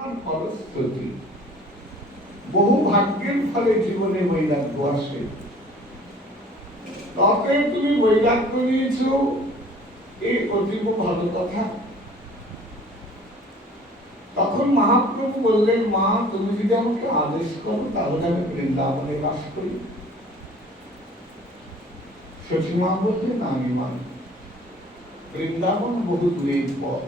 সাধনার ফলশ্রুতি, বহু ভাগ্যের ফলে জীবনে বৈরাগ্য আসে। অতএব তুমি বৈরাগ্য নিয়েছ, এই অতীব ভালো কথা। তখন মহাপ্রভু বললেন, মা তুমি যদি আমাকে আদেশ করো তাহলে আমি বৃন্দাবনে বাস করি। শচীমা বললেন, আমি মানি। বৃন্দাবন বহু দূরের পথ,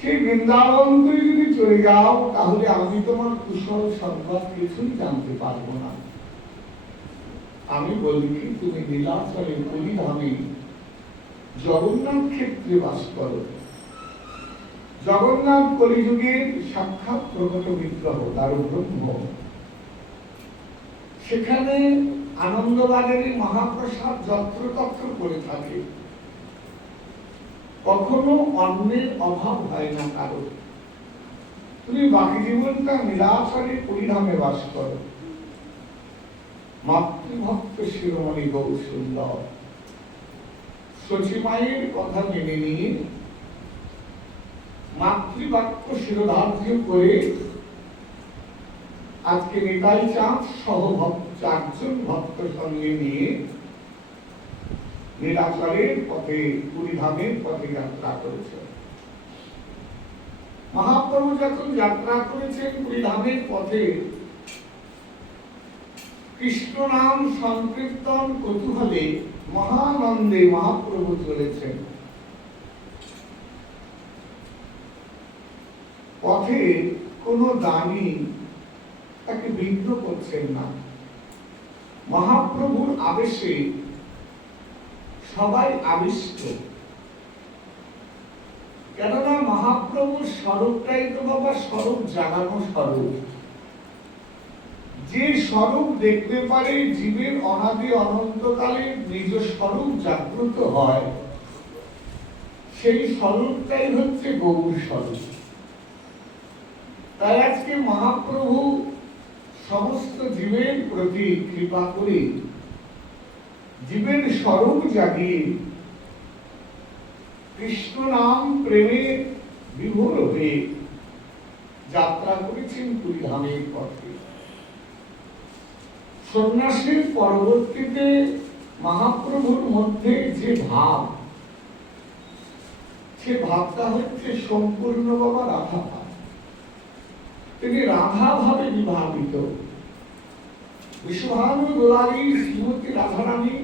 সেই বৃন্দাবন করে যদি চলে যাও তাহলে আমি তোমার কুশল সংবাদ কিছুই জানতে পারবো না। আমি বলি কি, তুমি নীলাচলে কলিধামে জগন্নাথ ক্ষেত্রে বাস করো। জগন্নাথ কলিযুগের সাক্ষাৎ প্রকট বিগ্রহ, দারু ব্রহ্ম। সেখানে আনন্দবাজারে মহাপ্রসাদ যত্রতত্র করে থাকে, কখনো অন্নের অভাব হয় না কারো। তুমি বাকি জীবনটা নীলাচলে কলিধামে বাস করো। মাতৃভক্ত শিরোমণি গৌর সুন্দর শচীমায়ের কথা মেনে নিয়ে মাতৃবাক্য শিরোধার্য করে আজকে নিতাই চাঁদ সহ 4 ভক্ত সঙ্গে নিয়ে নীলাচলের পথে, পুরীধামের পথে যাত্রা করেছে। মহাপ্রভু যখন যাত্রা করেছেন পুরীধামের পথে, কৃষ্ণ নাম সংকীর্তন কৌতূহলে মহানন্দে মহাপ্রভু চলেছেন। পথে কোন দানি তাকে বিঘ্ন করছেন না। মহাপ্রভুর আবেশে সবাই আবিষ্ট, কেননা মহাপ্রভুর স্বরূপটাই তো বাবা স্বরূপ জাগানো স্বরূপ। যে স্বরূপ দেখতে পারে জীবের অনাদি অনন্তকালে নিজ স্বরূপ জাগ্রত হয়, সেই স্বরূপটাই হচ্ছে গৌর স্বরূপ। তাই আজকে মহাপ্রভু সমস্ত জীবের প্রতি কৃপা করে জীবের স্বরূপ জাগিয়ে কৃষ্ণ নাম প্রেমে বিভোর হয়ে যাত্রা করেছেন পুরীধামের পথে। সন্ন্যাসের পরবর্তীতে মহাপ্রভুর মধ্যে যে ভাব, সে ভাবটা হচ্ছে সম্পূর্ণ বাবা রাধা ভাব। তিনি রাধা ভাবে বিবাহিত। বিশ্বভানু দুলারী শ্রীমতী রাধারানী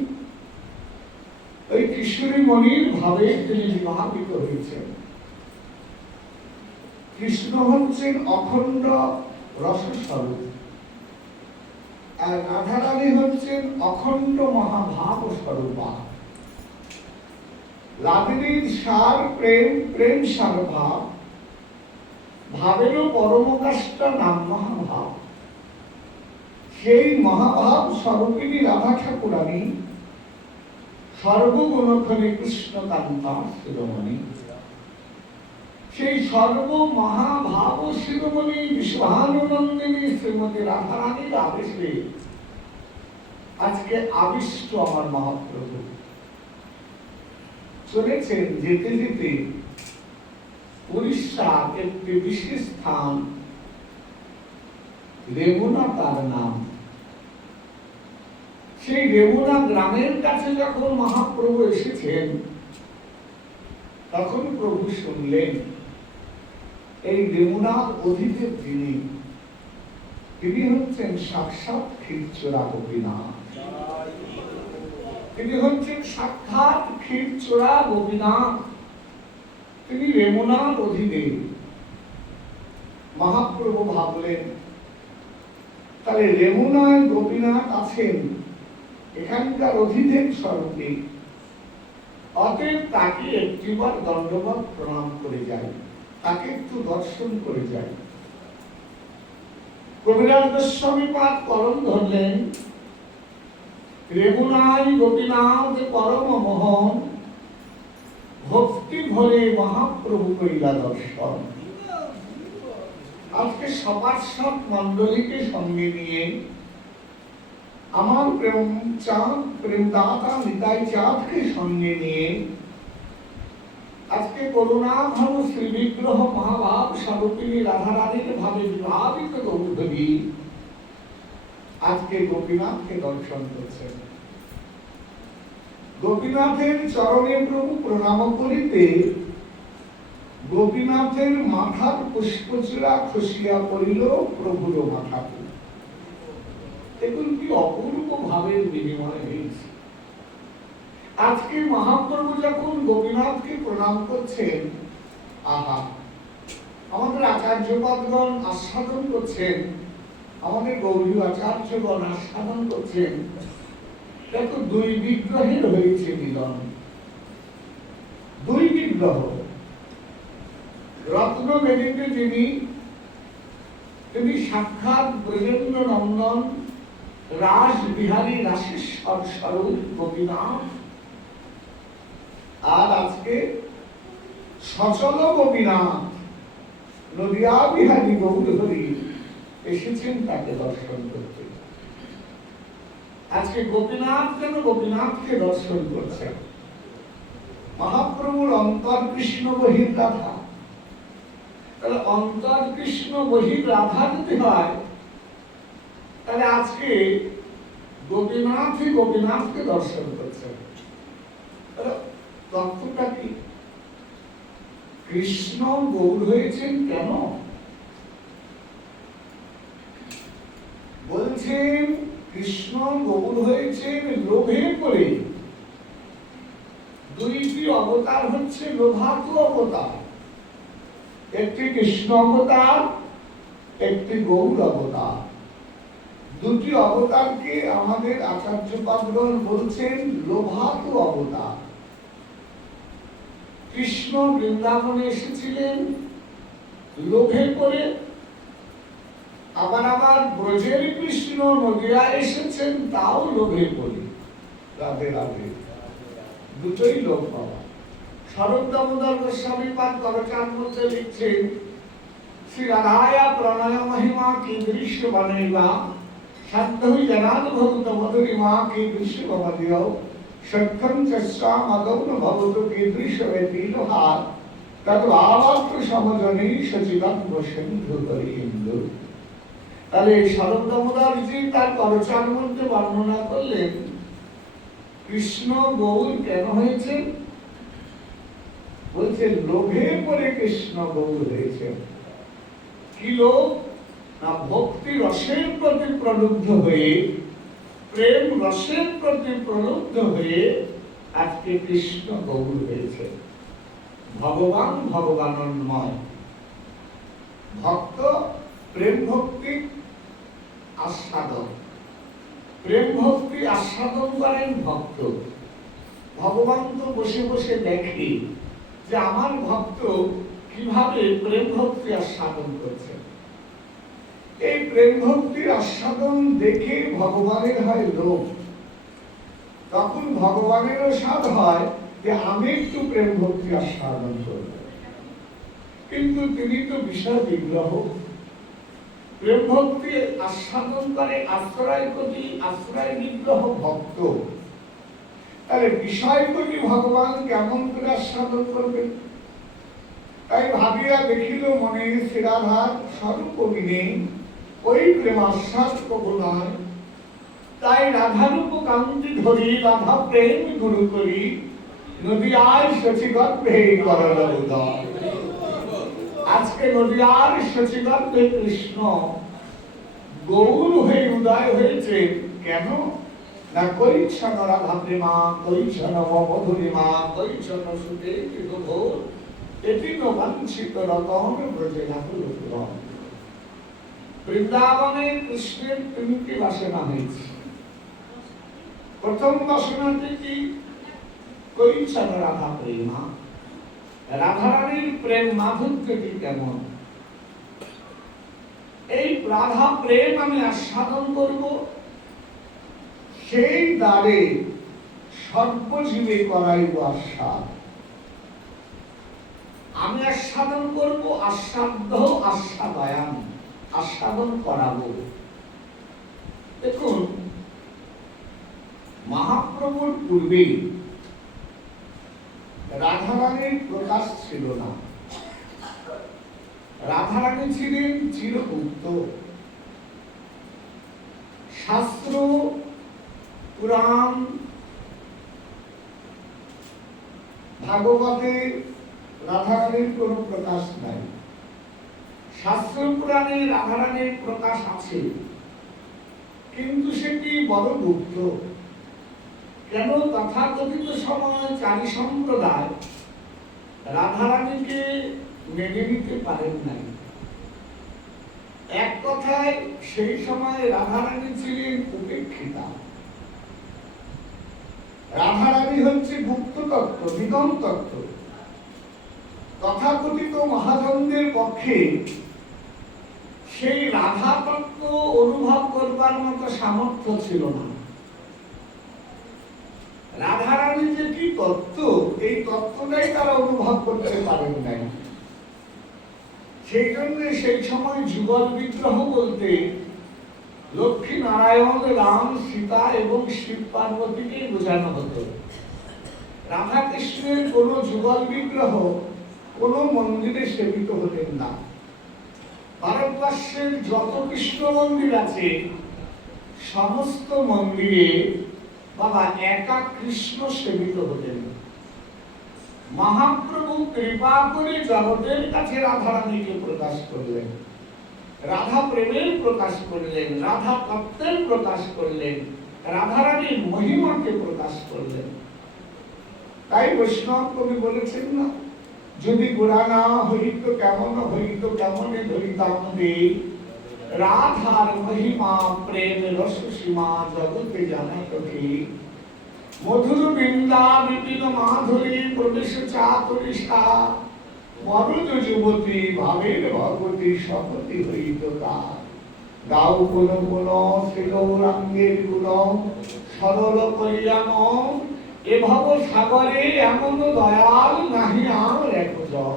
ওই কিশোরী মণির ভাবে তিনি বিবাহিত হয়েছেন। কৃষ্ণ হচ্ছেন অখণ্ড রসস্বরূপ, আর রাধারানী হচ্ছেন অখণ্ড মহাভাব স্বরূপা। লাদিনীর সার প্রেম, প্রেম সার ভাব, ভাবেরও পরমকাষ্টা নাম মহাভাব। সেই মহাভাব স্বরূপিণী রাধা ঠাকুরানী সর্বগুণক্ষণে কৃষ্ণকান্তা শিরোমণি। সেই সর্ব মহাভাব শিরোমণি বিশ্বভানুনন্দিনী শ্রীমতী রাধারানীর আবেশে আজকে আবিষ্ট আমার মহাপ্রভু চলেছেন। যেতে যেতে উড়িষ্যার একটি বিশেষ স্থান রেমুনা তার নাম। সেই রেমুনা গ্রামের কাছে যখন মহাপ্রভু এসেছেন, তখন প্রভু শুনলেন এই রেমুনার অধিদেব তিনি হচ্ছেন সাক্ষাৎ ক্ষীরচোরা গোপীনাথ। তিনি হচ্ছেন সাক্ষাৎ ক্ষীরচোরা গোপীনাথ। তিনি রেমুনার অধিদেব। মহাপ্রভু ভাবলেন, তাহলে রেমুনায় গোপীনাথ আছেন, এখানকার অধিদেব স্বরূপে। অতএব তাকে একটিবার দণ্ডবত প্রণাম করে যায়, তাকে একটু দর্শন করে যায়। কবিরাজ গোস্বামী পাদ কলম ধরলেন, রেমুনায় গোপীনাথ পরম মোহন, ভক্তি ভরে মহাপ্রভু কইলা দর্শন। আজকে সপার্ষদ মণ্ডলীকে সঙ্গে নিয়ে আমার প্রেম চাঁদ, প্রেমদাতা নিতাই চাঁদকে সঙ্গে নিয়ে আজকে করুণা ঘন শ্রী বিগ্রহ মহাভাব স্বরূপিণী রাধারানীর ভাবে বিভাবিত গৌরী আজকে গোপীনাথকে দর্শন করছেন। গোপীনাথের চরণে প্রভু প্রণাম করিতে গোপীনাথের মাথার পুষ্পচূড়া খসিয়া পড়িল প্রভুর মাথাতে। দেখুন কি অপূর্ব ভাবের বিনিময় হয়েছে। আজকে মহাপ্রভু যখন গোপীনাথকে প্রণাম করছেন, আহা, আমাদের আচার্যপাদগণ আস্বাদন করছেন, আমাদের গৌরী আচার্যগণ আস্বাদন করছেন, দেখো দুই বিগ্রহের হয়েছে মিলন। দুই বিগ্রহ, রত্ন বেদিতে তিনি সাক্ষাৎ ব্রজেন্দ্র নন্দন রাস বিহারী রাসেশ্বর স্বরূপ গোপীনাথ, আর আজকে সচল গোপীনাথ নদিয়া বিহারী গৌরহরি এসেছেন তাকে দর্শন করতে। আজকে গোপীনাথ যেন গোপীনাথকে দর্শন করছেন। মহাপ্রভুর অন্তর কৃষ্ণ বহির রাধা, তাহলে অন্তর কৃষ্ণ বহির রাধা যদি হয়, তাহলে আজকে গোপীনাথই গোপীনাথকে দর্শন করছেন। তত্ত্বটা কি? কৃষ্ণ গৌর হয়েছেন কেন? বলছেন কৃষ্ণ গৌর হয়েছেন লোভে পড়ে। দুইটি অবতার হচ্ছে লোভাতু অবতার, একটি কৃষ্ণ অবতার, একটি গৌর অবতার। দুটি অবতারকে আমাদের আচার্যপাদগণ বলছেন লোভাতু অবতার। কৃষ্ণ বৃন্দাবনে এসেছিলেন লোভে পড়ে, আবার ব্রজের কৃষ্ণ নদিয়া এসেছেন তাও লোভে পড়ে। রাধে রাধে, দুটোই লোভ পাওয়া। শরৎ দামোদর গোস্বামী পাদ করচার মধ্যে লিখছেন, শ্রী রাধায়া প্রণয় মহিমা কীদৃশ বনেবা সাধ্যই জনানুভূত মধুরিমা কীদৃশ ভবদিও সত্যম চস্বা মগৌন ভবতু কীদৃশ বেতিলহার তদ্ভাবাত্র সমজনী সচিবাঙ্গ সিন্ধু করি হিন্দু। তাহলে শরৎ দামোদরজি তার করচার মধ্যে বর্ণনা করলেন কৃষ্ণ গৌর কেন হয়েছে। বলছে লোভে পড়ে কৃষ্ণ গৌর হয়েছে। কি লোভ? না ভক্তি রসের প্রতি প্রলুব্ধ হয়ে, প্রেম রসের প্রতি প্রলুব্ধ হয়ে আজকে কৃষ্ণ গৌর হয়েছে। ভগবান ভগবানন্ময়, ভক্ত প্রেম ভক্তি আস্বাদন, প্রেম ভক্তি আস্বাদন করেন ভক্ত। ভগবান তো বসে বসে দেখে যে আমার ভক্ত কিভাবে প্রেম ভক্তি আস্বাদন করছে। এই প্রেম ভক্তির আস্বাদন দেখে ভগবানের হয় লোভ। তখন ভগবানেরও স্বাদ হয় যে আমি একটু প্রেম ভক্তি আস্বাদন করব, কিন্তু তিনি তো বিষয় বিগ্রহ। প্রেম ভক্তি আস্বাদন করে আশ্রয়পতি, আশ্রয় বিগ্রহ ভক্ত। তাহলে বিষয়পতি ভগবান কেমন করে আস্বাদন করবেন? তাই ভাবিয়া দেখিল মনে শ্রীরাধার স্বরূপ বিনে ওই প্রেমাস্বাদ প্রভু নয়। তাই রাধারূপ কান্তি ধরি রাধা প্রেম গুরু করি নদিয়ার শচীগর্ভে করল উদয়। আজকে নদিয়ার শচীগর্ভে কৃষ্ণ গৌর হয়ে উদয় হয়েছে। কেন? না কৈছন রাধা প্রেমা, কৈছন মধুরিমা, কৈছন সুতে ঘোর এটি নবাঞ্ছিত রতন ব্রজে লাকুল। বৃন্দাবনে কৃষ্ণের তিনটি বাসনা হয়েছে। প্রথম বাসনাটি কি? কৈছন রাধা প্রেমা, রাধারানীর প্রেম মাধুর্যটি কেমন, এই রাধা প্রেম আমি আস্বাদন করব। সেই দ্বারে সর্বজীবে করাইব আস্বাদ। আমি আস্বাদন করব, আস্বাদ্য আস্বাদয়ান, আস্বাদন করাবো। দেখুন, মহাপ্রভুর পূর্বে রাধারানীর প্রকাশ ছিল না। রাধারানী ছিলেন চিরগুপ্ত। শাস্ত্র পুরাণ ভাগবতে রাধারানীর কোন প্রকাশ নাই। শাস্ত্র পুরাণে রাধারানীর প্রকাশ আছে, কিন্তু সেটি বড় গুপ্ত। কেন? তথাকথিত সমাজচারী সম্প্রদায় রাধারানীকে মেনে নিতে পারেন নাই। এক কথায় সেই সময় রাধারানী ছিলেন উপেক্ষিতা। রাধারানী হচ্ছে গুপ্ত তত্ত্ব, নিগম তত্ত্ব। তথাকথিত মহাজনদের পক্ষে সেই রাধা তত্ত্ব অনুভব করবার মতো সামর্থ্য ছিল না। রাধারানী যে কি তত্ত্ব, এই তত্ত্বটাই তারা অনুভব করতে পারেন নাই। সেই জন্য সেই সময় যুগল বিগ্রহ বলতে লক্ষ্মী নারায়ণ, রাম, সীতা এবং শিব পার্বতীকে বোঝানো হতো। রাধা কৃষ্ণের কোন যুগল বিগ্রহ কোন মন্দিরে সেবিত হতেন না। ভারতবর্ষের যত কৃষ্ণ মন্দির আছে সমস্ত মন্দিরে বাবা একা কৃষ্ণ সেবিত হতেন। মহাপ্রভু কৃপা করে জগতের কাছে রাধারানীকে প্রকাশ করলেন, রাধা প্রেমের প্রকাশ করলেন, রাধা তত্ত্বের প্রকাশ করলেন, রাধারানীর মহিমাকে প্রকাশ করলেন। তাই বৈষ্ণব কবি বলেছেন না, যদি গোড়া না হইত কেমন হইত, কেমনে ধরিতাম দে রাধার মহিমা প্রেম রস সীমা জগতে জানাত কি। মধুর বৃন্দা বিপিন মাধুরী প্রবেশ চাতুরিষা মরুজ যুবতী ভাবের ভগবতী শপথি হইত তার। গাও কোন কোন শ্রী গৌরাঙ্গের গুণ সরল করিয়াম, এ ভব সাগরে এমন দয়াল নাহি আর একজন।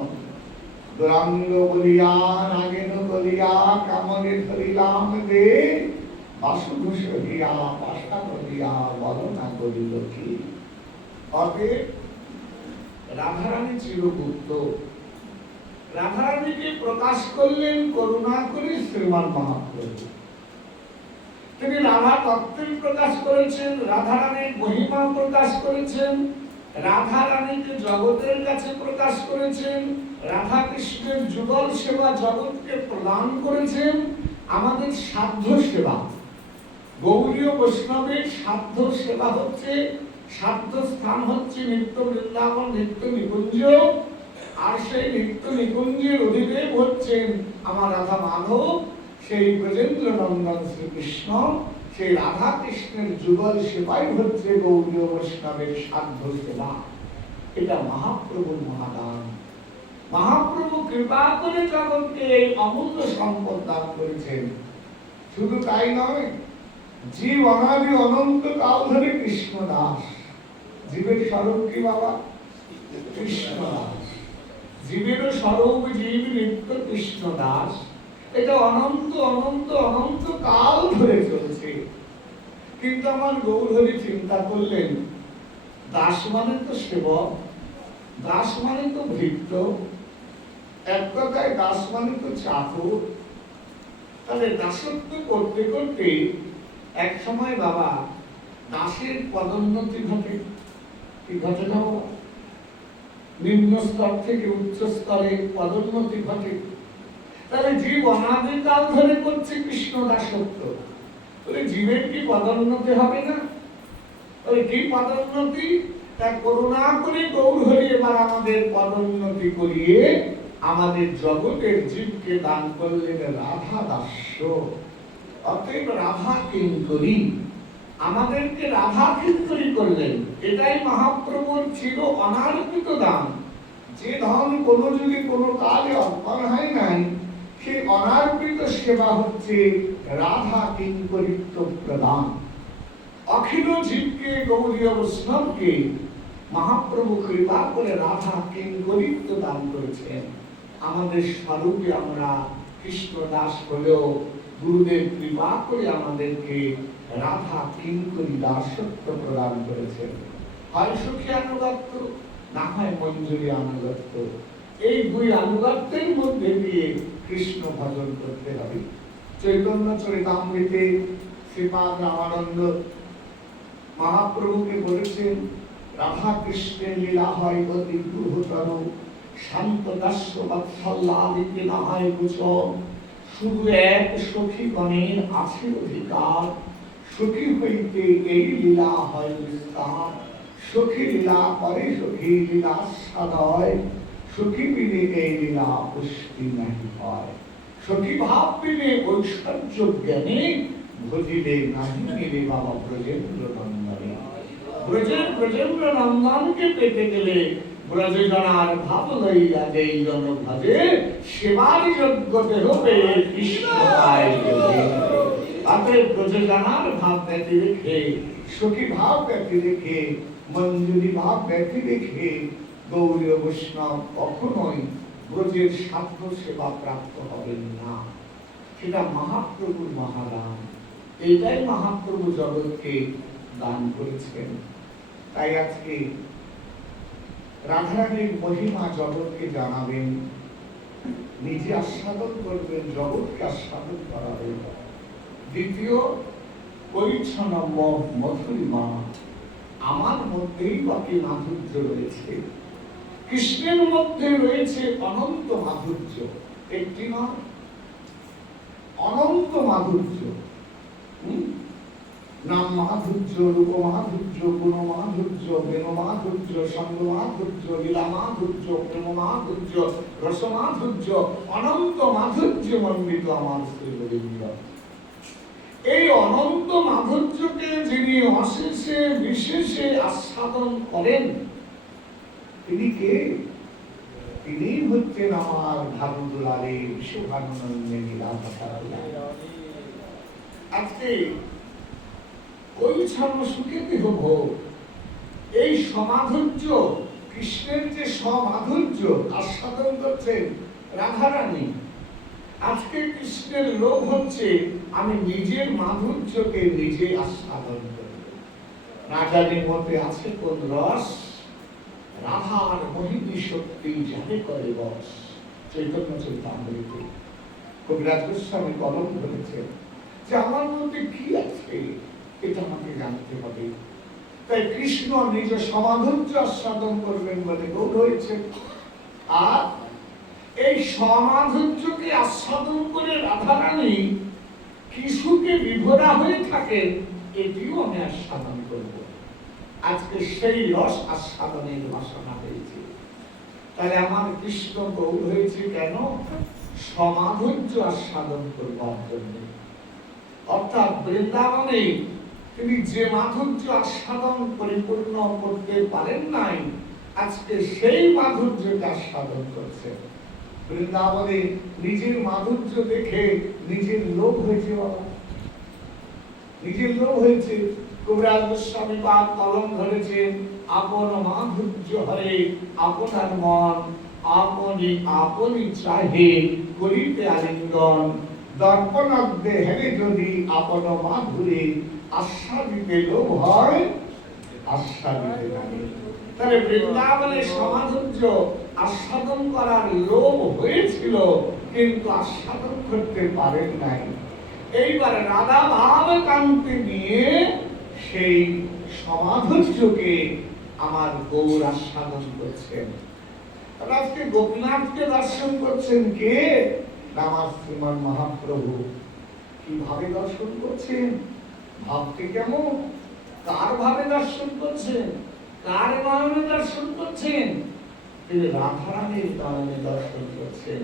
গৌরাঙ্গ বলিয়া নাগেন বলিয়া কামনে ধরিলাম দে, বাসুদোষ হইয়া পাশা করিয়া বলনা করিল কি। অতএব রাধারানী চিরগুপ্ত। রাধারানীকে প্রকাশ করলেন করুণা করে শ্রীমান মহাপ্রভু। তিনি রাধা তত্ত্বের প্রকাশ করেছেন, রাধারানীর মহিমা প্রকাশ করেছেন, রাধারানীকে জগতের কাছে প্রকাশ করেছেন, রাধা কৃষ্ণের যুগল সেবা জগৎকে প্রদান করেছেন। আমাদের সাধ্য সেবা, গৌরীয় বৈষ্ণবের সাধ্য সেবা হচ্ছে, সাধ্য স্থান হচ্ছে নিত্য বৃন্দাবন, নিত্য নিকুঞ্জ। আর সেই নিত্য নিকুঞ্জের অধিদেব হচ্ছেন আমার রাধা মাধব, সেই ব্রজেন্দ্র নন্দন শ্রীকৃষ্ণ। সেই রাধা কৃষ্ণের যুগল সেবাই হচ্ছে গৌরীয় বৈষ্ণবের সাধ্য সেবা। এটা মহাপ্রভুর মহাদান। মহাপ্রভু কৃপা করে জগৎকে এই অমূল্য সম্পদ দান করেছেন। শুধু তাই নয়, জীব অনাদি অনন্ত কাল ধরে কৃষ্ণ দাস। জীবের স্বরূপ কি বাবা? কৃষ্ণ দাস। জীবেরও স্বরূপ জীব নিত্য কৃষ্ণ দাস। এটা অনন্ত অনন্ত অনন্ত কাল ধরে চলছে। কিন্তু আমার গৌরহরি চিন্তা করলেন, দাস মানে তো সেবক, দাস মানে তো ভৃত্য, এক কথায় দাস মানে তো চাকর। তাহলে দাসত্ব করতে করতে এক সময় বাবা দাসের পদোন্নতি ঘটে। কি ঘটে না? নিম্ন স্তর থেকে উচ্চ স্তরে পদোন্নতি ঘটে। তাহলে জীব অনাদিকাল ধরে করছে কৃষ্ণ দাসত্ব, তাহলে জীবের কি পদোন্নতি হবে না? তাহলে কি পদোন্নতি? তা করুণা করে গৌরহরি এবার আমাদের পদোন্নতি করিয়ে আমাদের জগতের জীবকে দান করলেন রাধা দাস্য। অতএব রাধা কিঙ্করী, আমাদেরকে রাধা কিঙ্করী করলেন। এটাই মহাপ্রভুর ছিল অনার্পিত দান। যে ধন কোন যুগে কোন কালে অর্পণ হয় নাই, সেই অনার্পিত সেবা হচ্ছে রাধা কিঙ্করিত্ব প্রদান। অখিল জীবকে গৌরীয় বৈষ্ণবকে মহাপ্রভু কৃপা করে রাধা কিঙ্করিত্ব দান করেছেন। আমাদের স্বরূপে আমরা কৃষ্ণ দাস হলেও গুরুদেব কৃপা করে আমাদেরকে রাধা কিঙ্করী দাসত্ব প্রদান করেছেন। হয় সুখী অনুগত্য, না হয় মঞ্জুরি আনুগত্য। এই দুই আনুগত্যের মধ্যে দিয়ে কৃষ্ণ ভজন করতে হবে। চৈতন্য চরিতামৃতে শ্রীপাদ রামানন্দ মহাপ্রভুকে বলেছেন, রাধা কৃষ্ণের লীলা হয় অতি দুরূহতর, শান্ত দাস্য বাৎসল্যাদিতে না হয় গোচর। শুধু এক সখীগণের আছে অধিকার, সখী হইতে এই লীলা হয় বিস্তার। সখী লীলা করে সখী লীলা সাদয়, সখী বিনে এই লীলা পুষ্টি নাহি হয়। সখী ভাব বিনে ঐশ্বর্য জ্ঞানে, ভজিলে নাহি মিলে বাবা ব্রজেন্দ্র নন্দনে। ব্রজেন্দ্র নন্দনকে পেতে গেলে ব্রজজনার ভাব লইয়া যেই জন ভজে, সেবার যোগ্যতে হবে কৃষ্ণ পায় যোগে। তাতে ব্রজজনার ভাব ব্যতি রেখে, সখী ভাব ব্যতি রেখে, মঞ্জুরি ভাব ব্যতি রেখে গৌরীয় বৈষ্ণব কখনোই ব্রজের সাধ্য সেবা প্রাপ্ত হবেন না। সেটা মহাপ্রভুর মহাদান। এইটাই মহাপ্রভু জগৎকে দান করেছেন। তাই আজকে রাধারানীর মহিমা জগৎকে জানাবেন, নিজে আস্বাদন করবেন, জগৎকে আস্বাদন করাবেন। দ্বিতীয় পরিচ্ছন্ন মধুরিমা, আমার মধ্যেই বাকি মাধুর্য রয়েছে, কৃষ্ণের মধ্যে রয়েছে অনন্ত মাধুর্য। একটি নয়, অনন্ত মাধুর্য। নাম মাধুর্য, রূপ মাধুর্য, গুণ মাধুর্য, বেণ মাধুর্য, সঙ্গ মাধুর্য, লীলা মাধুর্য, প্রেম মাধুর্য, রস মাধুর্য, অনন্ত মাধুর্য মণ্ডিত আমার শ্রী গোবিন্দ। এই অনন্ত মাধুর্যকে যিনি অশেষে বিশেষে আস্বাদন করেন, তিনি কে? তিনি হচ্ছেন আমার ভারুদুলারে বিশ্বভানুনন্দিনী রাধা। আজকে পরিচ্ছন্ন সুখেতে হব, এই সমাধুর্য, কৃষ্ণের যে সমাধুর্য আস্বাদন করছেন রাধারানী। আজকে কৃষ্ণের লোভ হচ্ছে আমি নিজের মাধুর্যকে নিজে আস্বাদন করব। রাধারানীর মধ্যে আছে কোন রস? রাধার মোহিনী শক্তি যারে করে বস। চৈতন্য চরিতামৃতে কবিরাজ গোস্বামী কলম ধরেছেন যে আমার মধ্যে কি আছে, এটা আমাকে জানতে হবে। তাই কৃষ্ণ নিজ সমাধুর্য আস্বাদন করবেন বলে গৌর হয়েছে। আর এই সমাধুর্যকে আস্বাদন করে রাধারানী কিশুকে বিভোরা হয়ে থাকেন, এটিও আমি আস্বাদন করব। আজকে সেই রস আস্বাদনের বাসনা হয়েছে। তাহলে আমার কৃষ্ণ গৌর হয়েছে কেন? সমাধুর্য আস্বাদন করবার জন্য। অর্থাৎ বৃন্দাবনে তিনি যে মাধুর্য আস্বাদন পরিপূর্ণ করতে পারেন নাই, আজকে সেই মাধুর্যকে আস্বাদন করছেন। বৃন্দাবনে নিজের মাধুর্য দেখে নিজের লোভ হয়েছে, বাবা নিজের লোভ হয়েছে। কবিরাজ গোস্বামী পাদ কলম ধরেছেন, আপন মাধুর্য হরে আপনার মন, আপনি আপনি চাহে করিতে আলিঙ্গন। দর্পণাগ্রে হেরে যদি আপন মাধুরী, আস্বাদিতে লোভ হয় আস্বাদিতে নাহি। তাহলে বৃন্দাবনের সমাধুর্য আস্বাদন করার লোভ হয়েছিল, কিন্তু আস্বাদন করতে পারেন নাই। এইবার রাধা ভাব কান্তি নিয়ে সেই সমাধুর্যকে আমার গৌর আস্বাদন করছেন। আজকে গোপীনাথকে দর্শন করছেন কে? আমার শ্রীমান মহাপ্রভু। কিভাবে দর্শন করছেন? ভাবতে কেমন? কার ভাবে দর্শন করছেন? কার নয়নে দর্শন করছেন? তিনি রাধারানীর নয়নে দর্শন করছেন,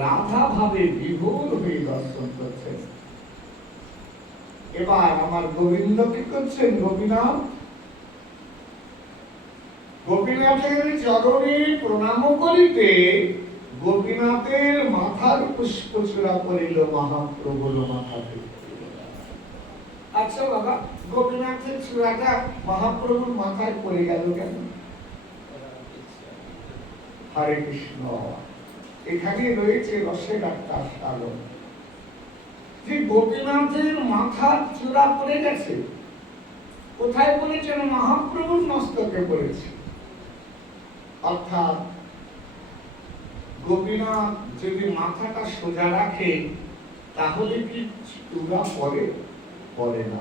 রাধা ভাবে বিভোর হয়ে দর্শন করছেন। এবার আমার গোবিন্দ কি করছেন? গোপীনাথ গোপীনাথের চরণে প্রণাম করিতে গোপীনাথের মাথার পুষ্পচূড়া পড়িল মহাপ্রভুর মাথাতে। আচ্ছা বাবা, গোপীনাথের চূড়াটা মহাপ্রভুর মাথায় পড়ে গেল কেন? হরে কৃষ্ণ। এখানে রয়েছে রসের একটা সাগর। যে গোপীনাথের মাথার চূড়া পড়ে গেছে, কোথায় পড়েছে? মহাপ্রভুর মস্তকে পড়েছে। অর্থাৎ গোপীনাথ যদি মাথাটা সোজা রাখে তাহলে কি চূড়া পড়ে? পড়ে না।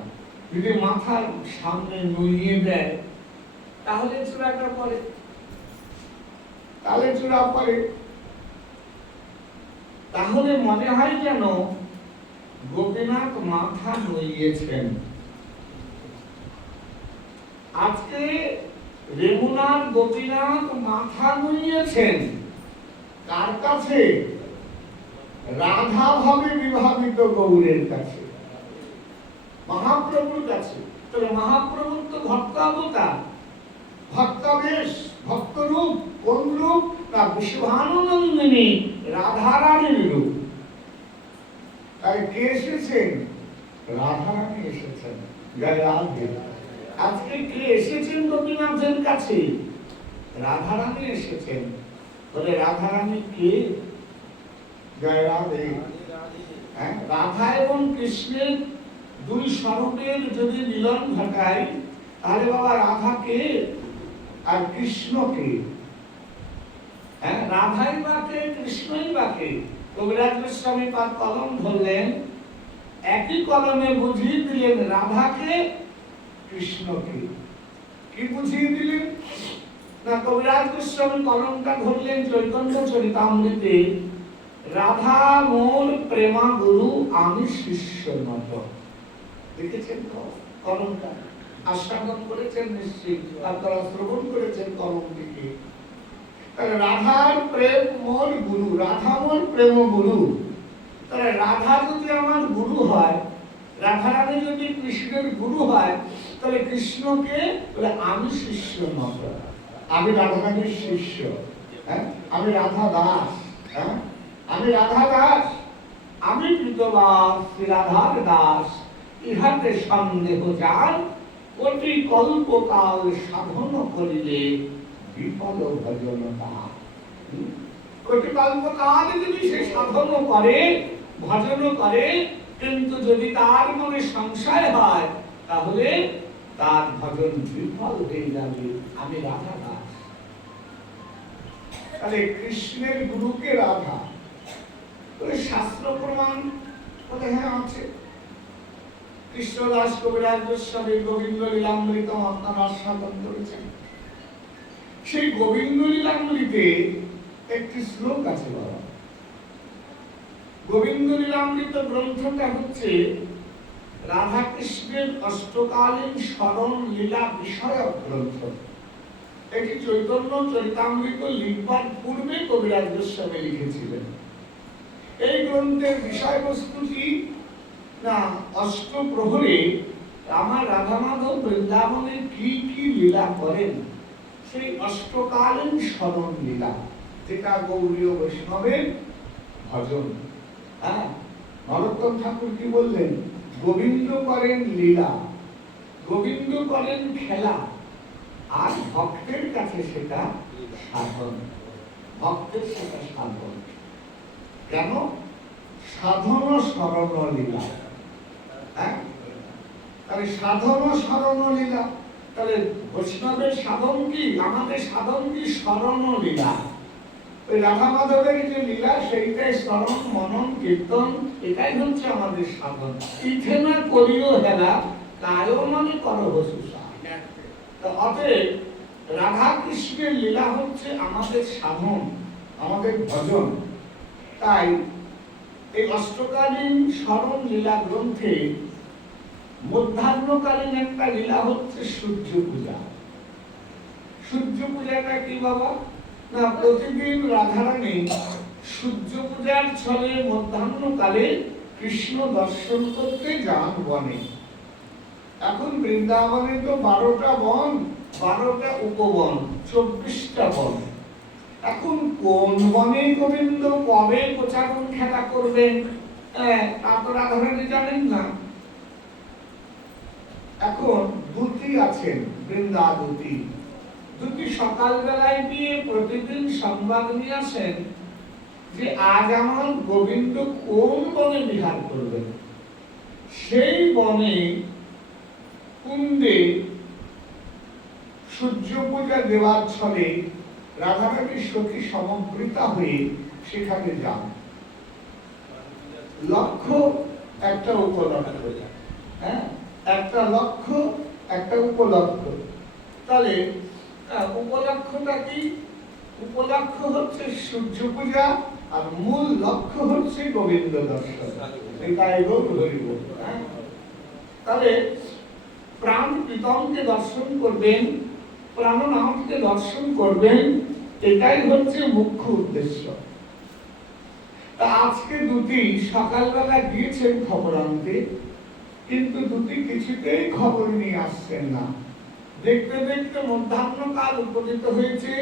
যদি মাথার সামনে নুইয়ে দেয় তাহলে চূড়াটা পড়ে, তাহলে চূড়া পড়ে। তাহলে মনে হয় যেন গোপীনাথ মাথা নুইয়েছেন। আজকে রেমুনার গোপীনাথ মাথা নুইয়েছেন কার কাছে? রাধা ভাবে বিভাবিত গৌরের কাছে, মহাপ্রভুর কাছে। তাহলে মহাপ্রভু তো ভক্তাবতার, ভক্তাবেশ, ভক্তরূপ। কোন রূপ? না বিশ্বভানুনন্দিনী রাধারানীর রূপ। তাই কে এসেছেন? রাধারানী এসেছেন। জয় রাধে। আজকে কে এসেছেন গোপীনাথের কাছে? রাধারানী এসেছেন। বলে রাধারানী কে? জয় রাধে। রাধা এবং কৃষ্ণের দুই স্বরূপের যদি মিলন ঘটায় তাহলে বাবা রাধা কে আর কৃষ্ণ কে? রাধাই বা কে, কৃষ্ণই বা কে? কবিরাজ গোস্বামী পাদ কলম ধরলেন, একই কলমে বুঝিয়ে দিলেন রাধাকে কৃষ্ণকে। কি বুঝিয়ে দিলেন? না কবিরাজ গোস্বামী কলমটা ধরলেন চৈতন্য চরিতামৃতে, রাধা মোর প্রেমা গুরু আমি শিষ্য নত। দেখেছেন তো কলমটা? আস্বাদন করেছেন নিশ্চয়ই, আপনারা শ্রবণ করেছেন কলমটিকে। রাধার প্রেম মোর গুরু, রাধা মোর প্রেম গুরু। তাহলে রাধা যদি আমার গুরু হয়, রাধারানী যদি কৃষ্ণের গুরু হয়, তাহলে কৃষ্ণকে বলে আমি শিষ্য নত। আমি রাধারানীর শিষ্য, আমি রাধা দাস, আমি রাধা দাস, আমি কৃতদাস রাধার দাস। ইহাতে সন্দেহ যার, কোটি কল্পকাল সাধন করিলে বিফল ভজন তাহার। কোটি কল্পকাল যদি সে সাধন করে, ভজন করে, কিন্তু যদি তার মনে সংশয় হয় তাহলে তার ভজন বিফল হয়ে যাবে। আমি রাধা দাস। তাহলে কৃষ্ণের গুরুকে রাধা বলে শাস্ত্র প্রমাণ বলে হ্যাঁ আছে। কৃষ্ণদাস কবিরাজ গোস্বামী গোবিন্দ লীলামৃত আপনারা আস্বাদন করেছেন। সেই গোবিন্দ লীলামৃতে একটি শ্লোক আছে বাবা। গোবিন্দ লীলামৃত গ্রন্থটা হচ্ছে রাধা কৃষ্ণের অষ্টকালীন স্মরণ লীলা বিষয়ক গ্রন্থ। এটি চৈতন্য চরিতামৃত লিখবার পূর্বে কবিরাজ গোস্বামী লিখেছিলেন। এই গ্রন্থের বিষয়বস্তুটি না অষ্টপ্রহরে আমার রাধা মাধব বৃন্দাবনে কি কি লীলা করেন সেই অষ্টকালীন স্মরণ লীলা, যেটা গৌরীয় বৈষ্ণবের ভজন। নরোত্তম ঠাকুর কি বললেন? গোবিন্দ করেন লীলা, গোবিন্দ করেন খেলা, আর ভক্তের কাছে সেটা সাধন। ভক্তের সেটা সাধন। কেন? সাধন স্মরণ লীলা। তাহলে সাধন স্মরণ লীলা, তাহলে বৈষ্ণবের সাধন কি? আমাদের সাধন কি? স্মরণ লীলা। ওই রাধা মাধবের যে লীলা সেইটাই স্মরণ মনন কীর্তন, এটাই হচ্ছে আমাদের সাধন। ইথে না করিও হেলা কায়ো মনে করো বসুসা। অতএব রাধা কৃষ্ণের লীলা হচ্ছে আমাদের সাধন, আমাদের ভজন। তাই এই অষ্টকালীন স্মরণ লীলা গ্রন্থে মধ্যাহ্নকালীন একটা লীলা হচ্ছে সূর্য পূজা। সূর্য পূজাটা কি বাবা? না প্রতিদিন রাধারানী সূর্য পূজার ছলে মধ্যাহ্নকালে কৃষ্ণ দর্শন করতে যান বনে। এখন বৃন্দাবনে তো 12টা বন, 12টা উপবন, 24টা বন। এখন কোন বনে গোবিন্দ কবে প্রচারণ খেলা করবেন তা তো রাধারানী জানেন না। এখন দুটি আছেন, বৃন্দা দুটি। দুটি সকালবেলায় গিয়ে প্রতিদিন সংবাদ নিয়ে আসেন যে আজ আমার গোবিন্দ কোন বনে বিহার করবেন। সেই বনে কুণ্ডে সূর্য পূজা দেওয়ার ছলে রাধারানী সখী সমবৃতা হয়ে সেখানে যান। লক্ষ্য একটা উপলক্ষ, হ্যাঁ, একটা লক্ষ্য একটা উপলক্ষ। তাহলে উপলক্ষটা কি? উপলক্ষ হচ্ছে সূর্য পূজা, আর মূল লক্ষ্য হচ্ছে গোবিন্দ দর্শন। এটাই হরিব। তাহলে প্রাণ প্রীতমকে দর্শন করবেন, প্রাণনাথকে দর্শন করবেন, এটাই হচ্ছে মুখ্য উদ্দেশ্য। তা আজকে দুটি সকালবেলা গিয়েছেন খবর আনতে, কিন্তু দুটি কিছুতেই খবর নিয়ে আসছেন না। দেখতে দেখতে মধ্যাহ্নকাল উপনীত হয়েছে,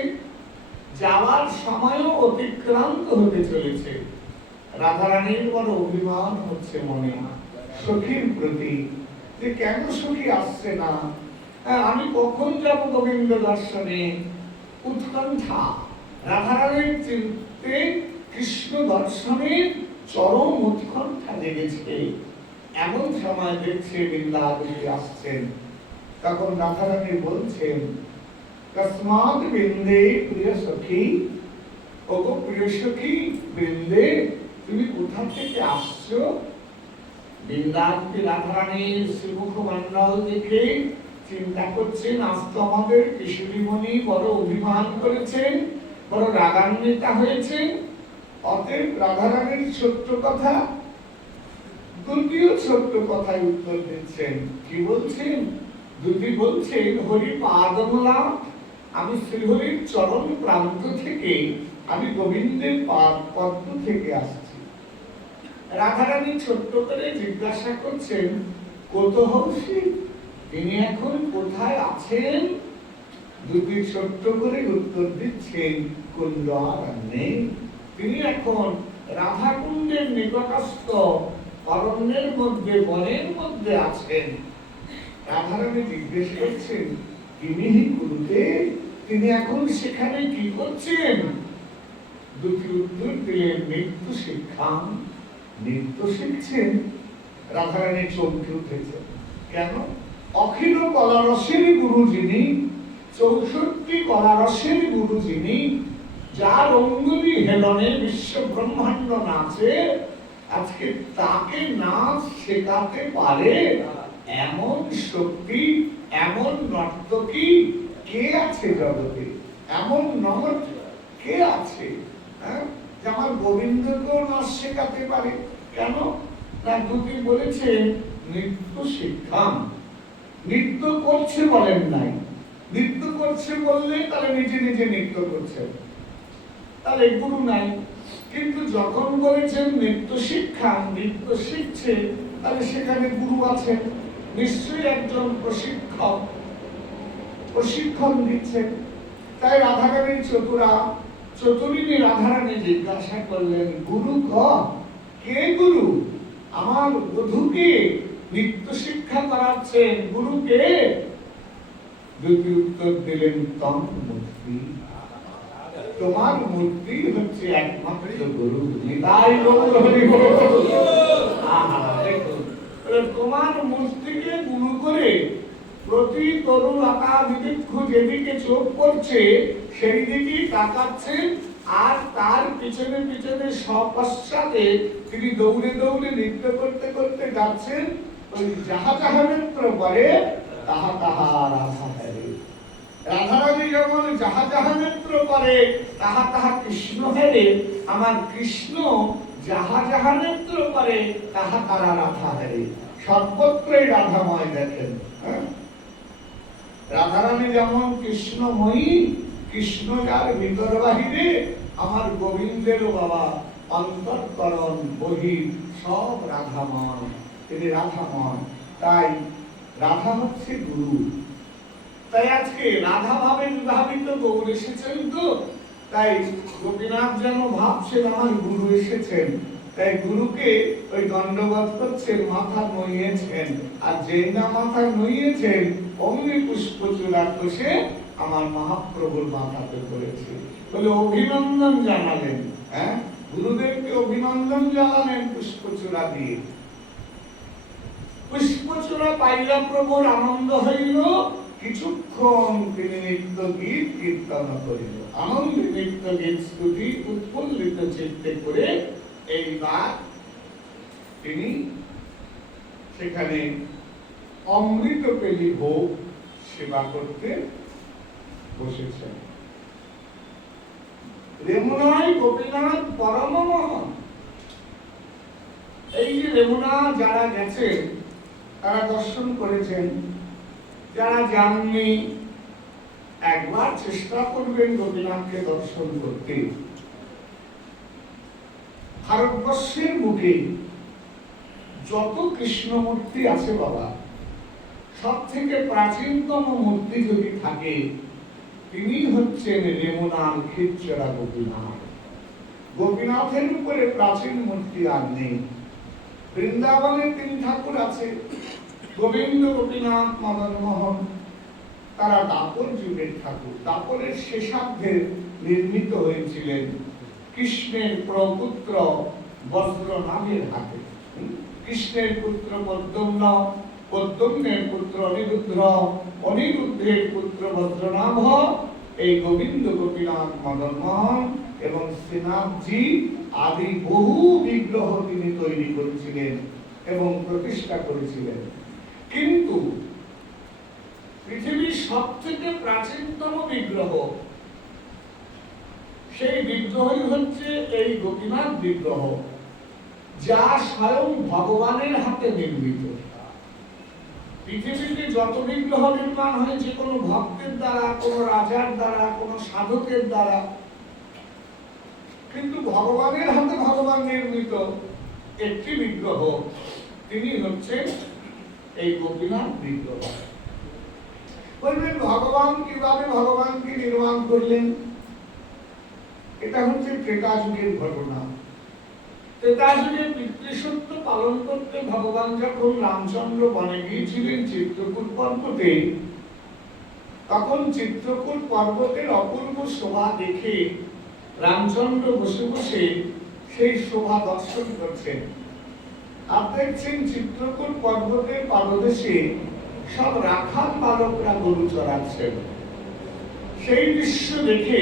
যাওয়ার সময়ও অতিক্রান্ত হতে চলেছে। রাধারানীর বড় অভিমান হচ্ছে মনে সখীর প্রতি, যে কেন সখী আসছে না, আমি কখন যাব গোবিন্দ দর্শনে। উৎকণ্ঠা, রাধারানীর চিন্তে কৃষ্ণ দর্শনের চরম উৎকণ্ঠা জেগেছে। এমন সময় দেখছে বৃন্দাবতী আসছেন। তখন রাধারানী বলছেন, কস্মাৎ বৃন্দে প্রিয় সখী, ওগো প্রিয় সখী বৃন্দে, তুমি কোথা থেকে আসছো? বৃন্দাবতী রাধারানীর শ্রীমুখ মণ্ডল দেখে চিন্তা করছেন, আজ তো আমাদের কিশোরীমণি বড় অভিমান করেছেন, বড় রাগান্বিতা হয়েছেন। অতএব রাধারানীর ছোট্ট কথা, দ্বিতীয় ছোট্ট কথায় উত্তর দিচ্ছেন। কি বলছেন? দুটি বলছেন, হরি পাদমলা, আমি শ্রীহরির চরণ প্রান্ত থেকে, আমি গোবিন্দের পাদ পদ্ম থেকে আসছি। রাধারানী ছোট্ট করে জিজ্ঞাসা করছেন, কোতহংসী, তিনি এখন কোথায় আছেন? দুটি ছোট্ট করে উত্তর দিচ্ছেন, কুণ্ড আর নেই, তিনি এখন রাধাকুণ্ডের নিকটস্থ অরণ্যের মধ্যে, বনের মধ্যে আছেন। রাধারানী জিজ্ঞেস করছেন, তিনি গুরুতে, তিনি এখন সেখানে কি করছেন? দুটি উত্তর দিলেন, নৃত্য শিক্ষা, নৃত্য শিখছেন। রাধারানী চমকে উঠেছেন। কেন? অখিল কলারসের গুরু যিনি, 64 কলারসের গুরু যিনি, যার অঙ্গুলি হেলনে বিশ্ব ব্রহ্মাণ্ড নাচে, আজকে তাকে নাচ শেখাতে পারে এমন শক্তি, এমন নর্তকী কে আছে জগতে? এমন নট কে আছে যে আমার গোবিন্দকেও নাচ শেখাতে পারে? কেন না? দুটি বলেছেন নৃত্য শিক্ষা। নৃত্য করছে বলেন নাই, নৃত্য করছে বললে তাহলে নিজে নিজে নৃত্য করছে, তাহলে গুরু নাই। কিন্তু যখন বলেছেন নৃত্য শিক্ষা, নৃত্য শিখছে, তাহলে সেখানে গুরু আছেন, নিশ্চয়ই একজন প্রশিক্ষক প্রশিক্ষণ দিচ্ছেন। তাই রাধারানীর চতুরিনী রাধারানী জিজ্ঞাসা করলেন, গুরু কে? গুরু আমার বধূকে নৃত্য শিক্ষা করাচ্ছেন, গুরু কে? দুটি উত্তর দিলেন, তম মূর্তি, তোমার মূর্তি হচ্ছে একমাত্র গুরু। নিতাই গৌর হরি বল। তোমার মূর্তিকে গুরু করে প্রতি তরু লতা বিবৃক্ষ যেদিকে চোখ পড়ছে সেই দিকেই তাকাচ্ছেন, আর তার পিছনে পিছনে সপশ্চাতে তিনি দৌড়ে দৌড়ে নৃত্য করতে করতে যাচ্ছেন। ওই যাহা যাহা নেত্র করে তাহা তাহা রাধা হেরে। রাধারানী যেমন যাহা যাহা নেত্র করে তাহা তাহা কৃষ্ণ হেরে, আমার কৃষ্ণ যাহা যাহা নেত্র করে তাহা তারা রাধা হেরে। সর্বত্রই রাধাময় দেখেন। রাধারানী যেমন কৃষ্ণময়ী, কৃষ্ণ যার ভিতর বাহিরে, আমার গোবিন্দেরও বাবা অন্তঃকরণ বহির সব রাধাময়, তিনি রাধাময়। তাই রাধা হচ্ছে গুরু। তাই আজকে রাধা ভাবে বিভাবিত গৌর এসেছেন, তো তাই গোপীনাথ যেন ভাবছেন আমার গুরু এসেছেন, তাই গুরুকে ওই দণ্ডবত করছেন, মাথা নইয়েছেন, আর যেই না মাথা নইয়েছেন অমনি পুষ্পচূড়া কষে আমার মহাপ্রভুর মাথাতে করেছে বলে অভিনন্দন জানালেন। গুরুদেবকে অভিনন্দন জানালেন পুষ্পচূড়া দিয়ে। পুষ্পচূড়া পাইলা প্রভুর আনন্দ হইল, কিছুক্ষণ তিনি নিত্য গীত কীর্তন করিল, আনন্দে নিত্য গীত স্তুতি উৎফুল্লিত চিত্তে করে এইবার তিনি সেখানে অমৃত পেলি ভোগ সেবা করতে বসেছেন। রেমুনায় গোপীনাথ পরম মহান। এই যে রেমুনা যারা গেছেন তারা দর্শন করেছেন, যারা যাননি একবার চেষ্টা করবেন গোপীনাথকে দর্শন করতে। ভারতবর্ষের বুকে যত কৃষ্ণ মূর্তি আছে বাবা, সব থেকে প্রাচীনতম মূর্তি যদি থাকে তিনি হচ্ছেন রেমুনার ক্ষীরচোরা গোপীনাথ। গোপীনাথের উপরে প্রাচীন মূর্তি আর নেই। বৃন্দাবনে তিন ঠাকুর আছে, গোবিন্দ, গোপীনাথ, মদন মোহন। তারা দাপর যুগের ঠাকুর, দাপরের শেষার্ধে নির্মিত হয়েছিলেন কৃষ্ণের প্রপুত্র বজ্রনাভের হাতে। কৃষ্ণের পুত্র পদ্মম্ন, পদ্মম্নের পুত্র অনিরুদ্ধ, অনিরুদ্ধের পুত্র বজ্রনাভ, এই গোবিন্দ, গোপীনাথ, মদন মোহন এবং শ্রীনাথজি আদি বহু বিগ্রহ তিনি তৈরি করেছিলেন এবং প্রতিষ্ঠা করেছিলেন। কিন্তু পৃথিবীর সব থেকে প্রাচীনতম বিগ্রহ, সেই বিগ্রহই হচ্ছে এই গোপীনাথ বিগ্রহ, যা স্বয়ং ভগবানের হাতে নির্মিত। পৃথিবীতে যত বিগ্রহ নির্মাণ হয়েছে কোনো ভক্তের দ্বারা, কোনো রাজার দ্বারা, কোনো সাধকের দ্বারা, কিন্তু ভগবানের হাতে ভগবান নির্মিত একটি বিগ্রহ, তিনি হচ্ছেন এই গোপীনাথ বিগ্রহ। বলবেন ভগবান কিভাবে ভগবানকে নির্মাণ করলেন? এটা হচ্ছে ত্রেতা যুগের ঘটনা। ত্রেতা যুগে পিতৃসত্য পালন করতে ভগবান যখন রামচন্দ্র বনে গিয়েছিলেন চিত্রকূট পর্বতে, তখন চিত্রকূট পর্বতের অপূর্ব শোভা দেখে রামচন্দ্র বসে বসে সেই শোভা দর্শন করছেন। আর দেখছেন চিত্রকূট পর্বতের পাদদেশে সব রাখাল বালকরা গরু চড়াচ্ছেন। সেই দৃশ্য দেখে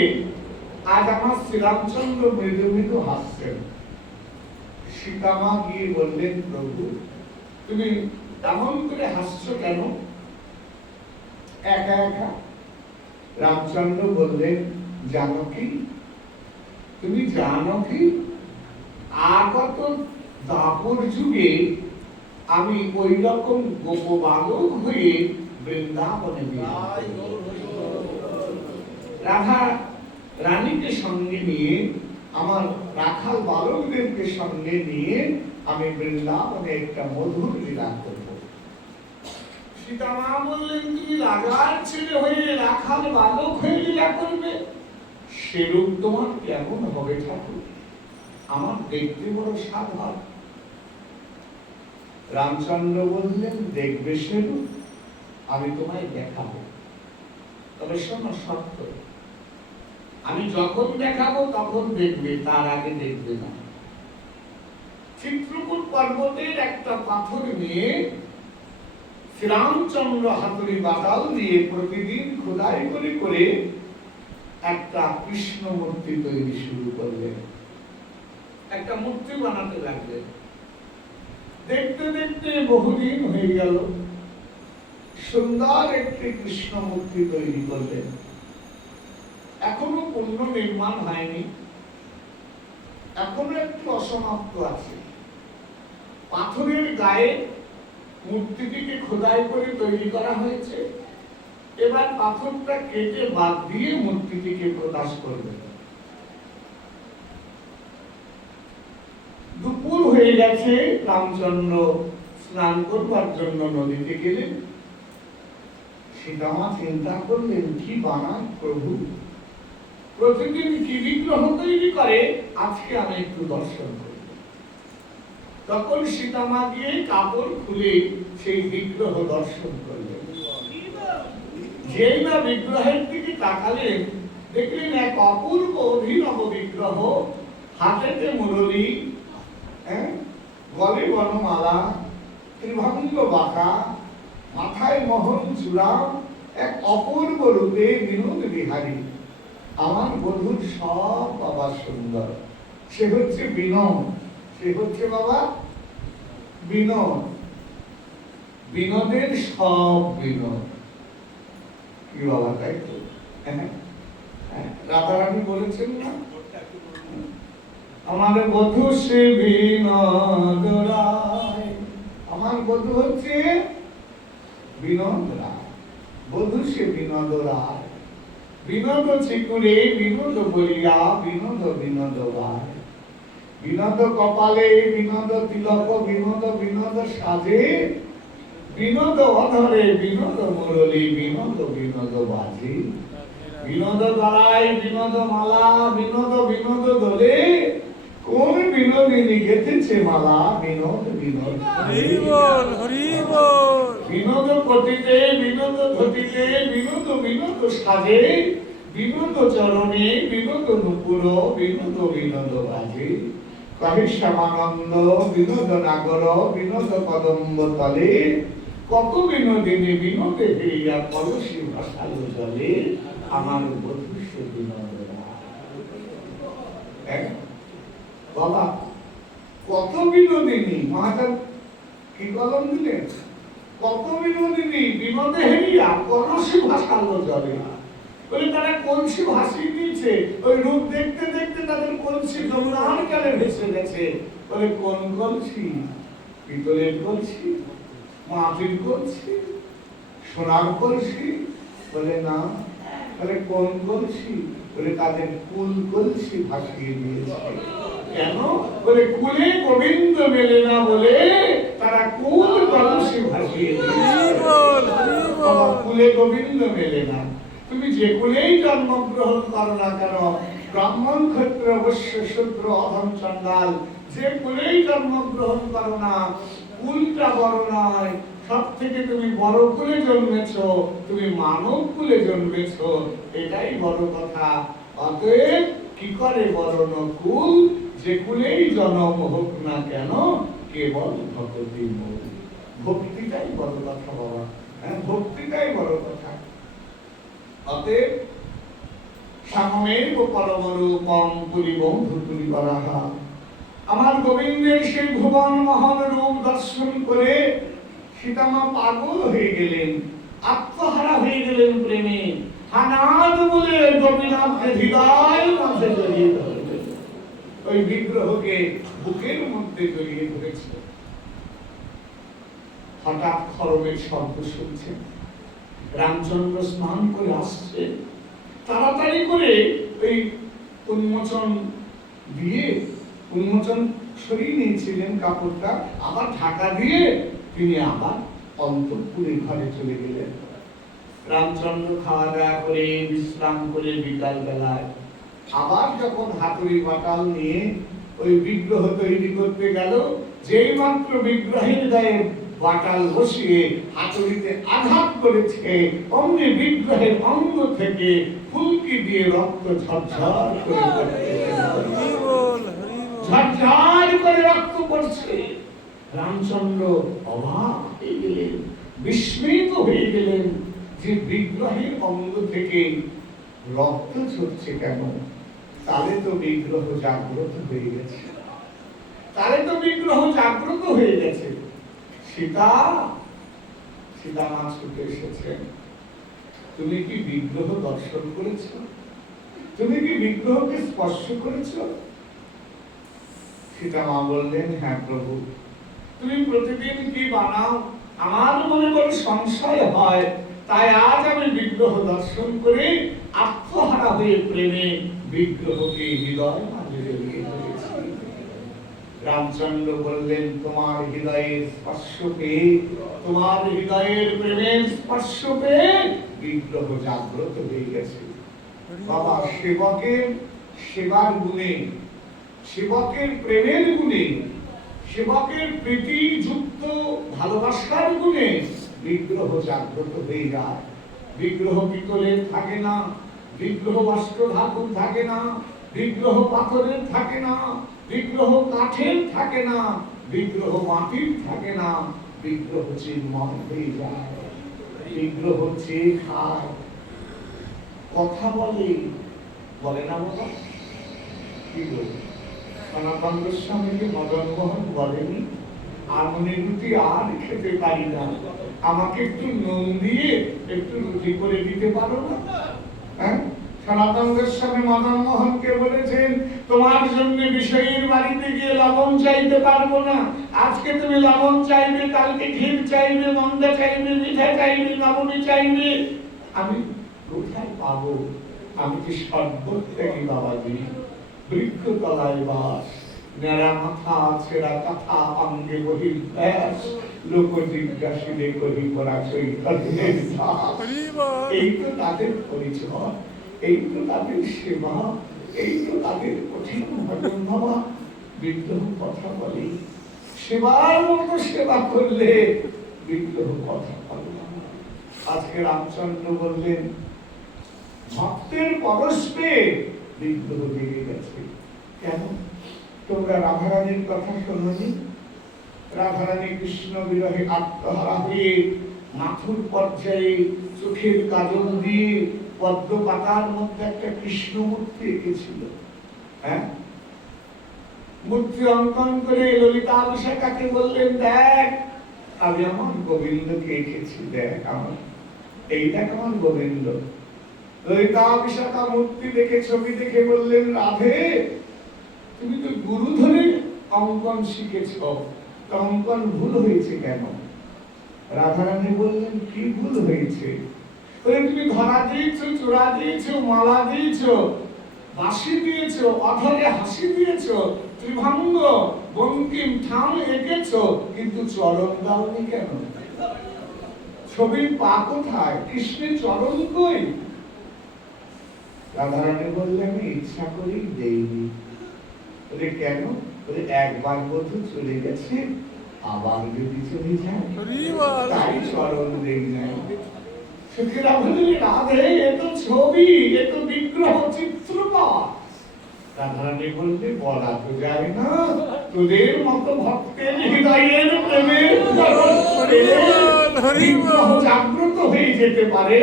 আজ আমার শ্রীরামচন্দ্র মৃদু মৃদু হাসছেন। সীতামা গিয়ে বললেন, প্রভু তুমি এমন করে হাসছো কেন একা একা? রামচন্দ্র বললেন, জানো কি, তুমি জানো কি, আগত দাপর যুগে আমি ওই রকম গোপ বালক হয়ে বৃন্দাবনে রাধা রানীকে সঙ্গে নিয়ে, আমার রাখাল বালকদেরকে সঙ্গে নিয়ে আমি বৃন্দাবনে একটা মধুর লীলা করব। সীতামা বললেন, তুমি রাজার ছেলে হয়ে রাখাল বালক হয়ে লীলা করবে? সেরূপ তোমার কেমন হবে ঠাকুর? আমার দেখতে বড় সাধারণ। রামচন্দ্র বললেন, দেখবে সেরূপ, আমি তোমায় দেখাবো, তবে শোনো শর্ত, আমি যখন দেখাবো তখন দেখবে, তার আগে দেখবে না। চিত্রকূট পর্বতের একটা পাথর নিয়ে শ্রীরামচন্দ্র হাতুড়ি বাদাল দিয়ে প্রতিদিন খোদাই করে করে একটা কৃষ্ণ মূর্তি তৈরি শুরু করলেন। একটা মূর্তি বানাতে লাগলেন। দেখতে দেখতে বহুদিন হয়ে গেল, সুন্দর একটি কৃষ্ণ মূর্তি তৈরি করলেন। এখনো পূর্ণ নির্মাণ হয়নি, এখনো একটু অসমাপ্ত আছে। পাথরের গায়ে মূর্তিটিকে খোদাই করে তৈরি করা হয়েছে। এবার পাথরটা কেটে বাদ দিয়ে মূর্তিটিকে প্রকাশ করবে। দুপুর হয়ে গেছে, রামচন্দ্র স্নান করবার জন্য নদীতে গেলেন। সীতামা চিন্তা করলেন, কি বানান প্রভু, প্রতিদিন কি বিগ্রহ তৈরি করে, আজকে আমি একটু দর্শন করি। তখন সীতামা গিয়ে কাপড় খুলে সেই বিগ্রহ দর্শন করলেন। যেই না বিগ্রহের দিকে তাকালেন, দেখলেন এক অপূর্ব অভিনব বিগ্রহ, হাতেতে মুরলী, গলে বনমালা, ত্রিভঙ্গ বাঁকা, মাথায় মোহন চূড়া, এক অপূর্ব রূপে বিনোদ বিহারী। আমার বধূর সব বাবা সুন্দর, সে হচ্ছে বিনোদ, সে হচ্ছে বাবা বিনোদ, বিনোদের সব বিনোদ। কি বাবা, তাই তো? রাধারানী বলেছেন না, আমার বধূ সে বিনোদ রায়। আমার বধূ হচ্ছে বিনোদ রায়, বধূ সে বিনোদ রায়। বিনোদ চিকুরে বিনোদ বলিয়া বিনোদ বিনোদ রায়। বিনোদ কপালে বিনোদ তিলক, বিনোদ বিনোদ সাজে, বিনোদ অধরে বিনোদ মুরলী, বিনোদ বিনোদ বাজে। বিনোদ গলায় বিনোদ মালা, বিনোদ বিনোদ দোলে, কোন বিনোদিনী গেঁথেছে মালা, বিনোদ বিনোদ। হরি বল, হরি বল। বিনোদ পটিতে বিনোদ ধটিতে, বিনোদ বিনোদ সাজে, বিনোদ চরণে বিনোদ নুপুর, বিনোদ বিনোদ বাজে। কহে শ্যামানন্দ বিনোদ নাগর, বিনোদ কদম্ব তলে, কত বিনোদিনী বিনোদে হইয়া কলসি ভাসাল জলে, আমার বধূ সে বিনোদ রায়। বাবা কত বিনোদিনী, মহাজন কি কলম দিলেন, কত বিনোদিনী বিনোদে হেরিয়া কলসি ভাসাল জলে। বলে তারা কলসি ভাসিয়ে দিয়েছে, ওই রূপ দেখতে দেখতে তাদের কলসি যমুনার কালে ভেসে গেছে। বলে কোন কলসি? পিতলের কলসি, মাটির কলসি, সোনার কলসি? বলে না। বলে কোন কলসি? বলে তাদের কুল কলসি ভাসিয়ে দিয়েছে। কেন? বলে কুলে গোবিন্দ মেলে না বলে তারা কুল কলসি ভাসিয়ে দিয়েছে। কুলে গোবিন্দ মেলে না। তুমি যে কুলেই জন্মগ্রহণ করো না কেন, ব্রাহ্মণ ক্ষত্র বৈশ্য শূদ্র অধম চণ্ডাল, যে কুলেই জন্মগ্রহণ করো না, কুলটা বড় নয়। সব থেকে তুমি বড় কুলে জন্মেছ, তুমি মানব কুলে জন্মেছ, এটাই বড় কথা। অতএব কি করে বরণ কুল, যে কুলেই জন্ম হোক না কেন, কেবল ভক্তি মূল। ভক্তিটাই বড় কথা বাবা, ভক্তিটাই বড় কথা। অতএব সামমের পরমরূপম পুরি বন্ধু পুরি বরাহা। আমার গোবিন্দের সেই ভুবন মহান রূপ দর্শন করে সীতামা পাগল হয়ে গেলেন, আত্মহারা হয়ে গেলেন প্রেমে। হানাদ বলে গোপীনাথকে হৃদয় মাঝে জড়িয়ে ধরলেন, ওই বিগ্রহকে বুকের মধ্যে জড়িয়ে ধরেছিল। হঠাৎ খড়মের শব্দ শুনছেন, রামচন্দ্র স্নান করে আসছে, তাড়াতাড়ি করে ওই উন্মোচন দিয়ে, উন্মোচন সরিয়ে নিয়েছিলেন কাপড়টা, আবার ঢাকা দিয়ে তিনি আবার অন্তঃপুরে ঘরে চলে গেলেন। রামচন্দ্র খাওয়া দাওয়া করে বিশ্রাম করে বিকাল বেলায় আবার যখন হাতুড়ি বাটাল নিয়ে ওই বিগ্রহ তৈরি করতে গেল, যেই মাত্র বিগ্রহের গায়ে বাটাল বসিয়ে হাতুড়িতে আঘাত করেছে, অমনি বিগ্রহের অঙ্গ থেকে ফুলকি দিয়ে রক্ত ঝরঝর করে রক্ত পড়ছে। রামচন্দ্র অবাক হয়ে গেলেন, বিস্মিত হয়ে গেলেন যে বিগ্রহের অঙ্গ থেকে রক্ত ঝরছে কেন? তাহলে তো বিগ্রহ জাগ্রত হয়ে গেছে, তাহলে তো বিগ্রহ জাগ্রত হয়ে গেছে। সীতা, সীতামা ছুটে এসেছেন। তুমি কি বিগ্রহ দর্শন করেছ? তুমি কি বিগ্রহকে স্পর্শ করেছ? সীতামা বললেন, হ্যাঁ প্রভু। তুমি প্রতিদিন কি বানাও, আমার মনে বড় সংশয় হয়, তাই আজ আমি বিগ্রহ দর্শন করে আত্মহারা হয়ে প্রেমে বিগ্রহকে হৃদয় মাঝে জড়িয়ে ধরেছি। রামচন্দ্র বললেন, তোমার হৃদয়ের স্পর্শ পেয়ে, তোমার হৃদয়ের প্রেমের স্পর্শ পেয়ে বিগ্রহ জাগ্রত হয়ে গেছে। বাবা সেবকের সেবার গুণে, সেবকের প্রেমের গুণে, সেবকের প্রীতি যুক্ত ভালোবাসার গুণে বিগ্রহ জাগ্রত হয়ে যায়। বিগ্রহ পিতলের থাকে না, বিগ্রহ অস্ত্র ধাতুর থাকে না, বিগ্রহ পাথরের থাকে না, বিগ্রহ কাঠের থাকে না, বিগ্রহ মাটির থাকে না, বিগ্রহ চিন্ময় হয়ে যায়। বিগ্রহ চেয়ে খায়, কথা বলে, বলে না বাবা? কি গো, সনাতন গোস্বামীকে মদন মোহন বলেনি আমি রুটি আর খেতে পারি না, আমাকে একটু নুন দিয়ে একটু রুটি করে দিতে পারো না? হ্যাঁ, সনাতন গোস্বামী মদন মোহনকে বলেছেন তোমার জন্য বিষয়ের বাড়িতে গিয়ে লবণ চাইতে পারবো না, আজকে তুমি লবণ চাইবে, কালকে ঘি চাইবে, মন্দা চাইবে, মিঠা চাইবে, নবমী চাইবে, আমি কোথায় পাবো? আমি কি সর্বত্যাগী বাবাজি, বৃক্ষ তলায় বাস, নেড়া মাথা ছেঁড়া কথা অঙ্গে বহির ব্যাস, লোক জিজ্ঞাসিলে করি পরা চৈতন্যের দাস। এই তো তাদের পরিচয়, এই তো তাদের সেবা, এই তো তাদের কঠিন ভজন। বাবা বিগ্রহ কথা বলে, সেবার মতো সেবা করলে বিগ্রহ কথা বলে। আজকে রামচন্দ্র বললেন ভক্তের পরশে বিগ্রহ লেগে গেছে। কেন? তোমরা রাধারানীর কথা শোনোনি? রাধারানী কৃষ্ণ বিরহে আত্মহারা হয়ে মাথুর পর্যায়ে চোখের কাজল দিয়ে পদ্ম পাতার মধ্যে একটা কৃষ্ণ মূর্তি এঁকেছিল। হ্যাঁ, মূর্তি অঙ্কন করে ললিতা বিশাখাকে বললেন দেখ আমি আমার গোবিন্দকে এঁকেছি, দেখ আমার এই দেখ আমার গোবিন্দ। ললিতা বিশাখা মূর্তি দেখে ছবি দেখে বললেন রাধে তুমি তো গুরু ধরে অঙ্কন শিখেছ, অঙ্কন ভুল হয়েছে কেন? রাধারানী বললেন কি ভুল হয়েছে? তুমি ধরা দিয়েছো, চূড়া দিয়েছো, মালা দিয়েছো, বাঁশি দিয়েছো, অধরে হাসি দিয়েছো, ত্রিভঙ্গ বঙ্কিম ঠাম এঁকেছো, কিন্তু চরণ দাওনি কেন? ছবির পা কোথায়? কৃষ্ণের চরণ কই? রাধারানী বললেন আমি ইচ্ছা করেই দেইনি। বলে কেন? বলে একবার বধু চলে গেছে, আবার যদি চলে যায় তাই চরণ দেই নাই। সুখীরা বললেন রাধে এ তো ছবি, এ তো বিগ্রহ চিত্রপট। রাধারানী বললে বলা তো যায় না, তোদের মতো ভক্তের হৃদয়ের প্রেমের বিগ্রহ জাগ্রত হয়ে যেতে পারে,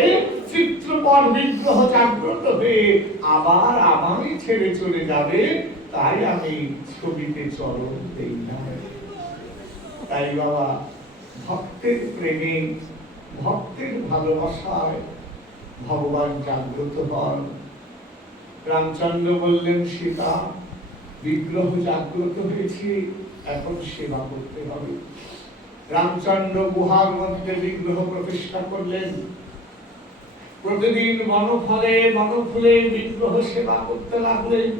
চিত্রপট বিগ্রহ জাগ্রত হয়ে আবার আমারই ছেড়ে চলে যাবে, তাই আমি ছবিতে চরণ দেই না। তাই বাবা ভক্তের প্রেমে, ভক্তের ভালোবাসায় ভগবান জাগ্রত হন। রামচন্দ্র বললেন সীতা বিগ্রহ জাগ্রত হয়েছে, এখন সেবা করতে হবে। রামচন্দ্র গুহার মধ্যে বিগ্রহ প্রতিষ্ঠা করলেন, প্রতিদিন বনফলে বনফুলে বিগ্রহ সেবা করতে লাগলেন।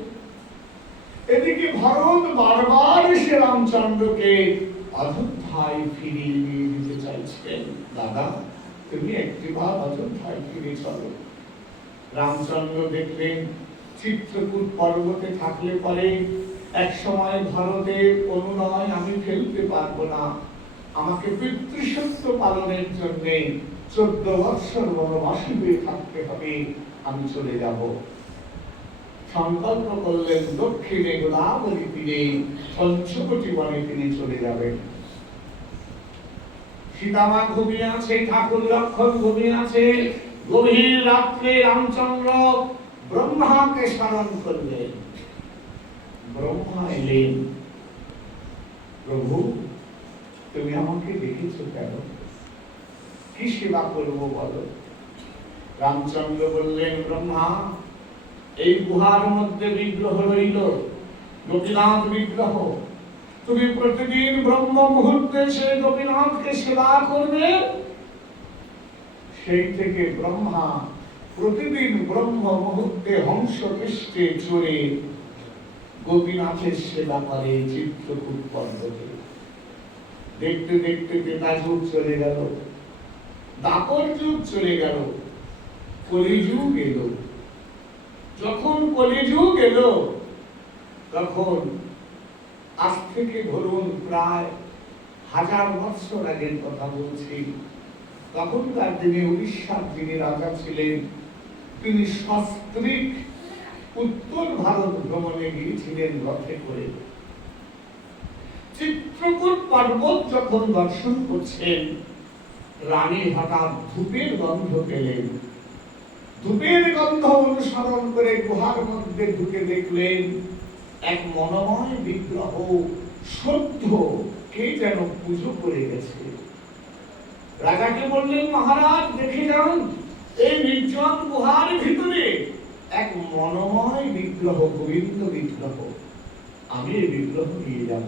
এদিকে ভরত বারবার সে রামচন্দ্রকে অযোধ্যায় ফিরিয়ে নিয়ে যেতে চাইছিলেন। দাদা তুমি একটিবার অযোধ্যায় ফিরে চলো। রামচন্দ্র দেখলেন চিত্রকূট পর্বতে থাকলে পরে এক সময় ভারতের অনুনয় আমি ফেলতে পারবো না, আমাকে পিতৃসত্য পালনের জন্য 14 বৎসর বনবাসী হয়ে থাকতে হবে, আমি চলে যাব। সংকল্প করলেন দক্ষিণে গোদাবরী তীরে পঞ্চবটি বনে তিনি চলে যাবেন। সীতামা ঘুমিয়ে আছে, ঠাকুর লক্ষণ ঘুমিয়ে আছে। গভীর রাত্রে রামচন্দ্র ব্রহ্মাকে স্মরণ করলেন। ব্রহ্মা এলেন, প্রভু তুমি আমাকে ডেকেছো কেন? কি সেবা করবো বলো? রামচন্দ্র বললেন ব্রহ্মা এই গুহার মধ্যে বিগ্রহ রইল, গোপীনাথ বিগ্রহ, তুমি প্রতিদিন ব্রহ্ম মুহূর্তে সেই গোপীনাথকে সেবা করবে। সেই থেকে ব্রহ্মা প্রতিদিন ব্রহ্ম মুহূর্তে হংস পৃষ্ঠে চড়ে গোপীনাথের সেবা করে চিত্রকূট পর্বতে। দেখতে দেখতে ত্রেতা যুগ চলে গেল, দ্বাপর যুগ চলে গেল, কলিযুগ এলো। যখন কলিযুগ এলো তখন আজ থেকে ধরুন প্রায় 1000 বছর আগের কথা বলছি। তখনকার দিনে উড়িষ্যার যিনি রাজা ছিলেন তিনি সস্ত্রীক উত্তর ভারত ভ্রমণে গিয়েছিলেন রথে করে। চিত্রকূট পর্বত যখন দর্শন করছেন রানী হঠাৎ ধূপের গন্ধ পেলেন। ধূপের গন্ধ অনুসরণ করে গুহার মধ্যে ঢুকে দেখলেন এক মনোময় বিগ্রহ সদ্য কে যেন পুজো করে গেছে। রাজাকে বললেন, মহারাজ দেখে যান, এই নির্জন গুহার ভিতরে এক মনোময় বিগ্রহ, গোবিন্দ বিগ্রহ, আমি এই বিগ্রহ নিয়ে যাব।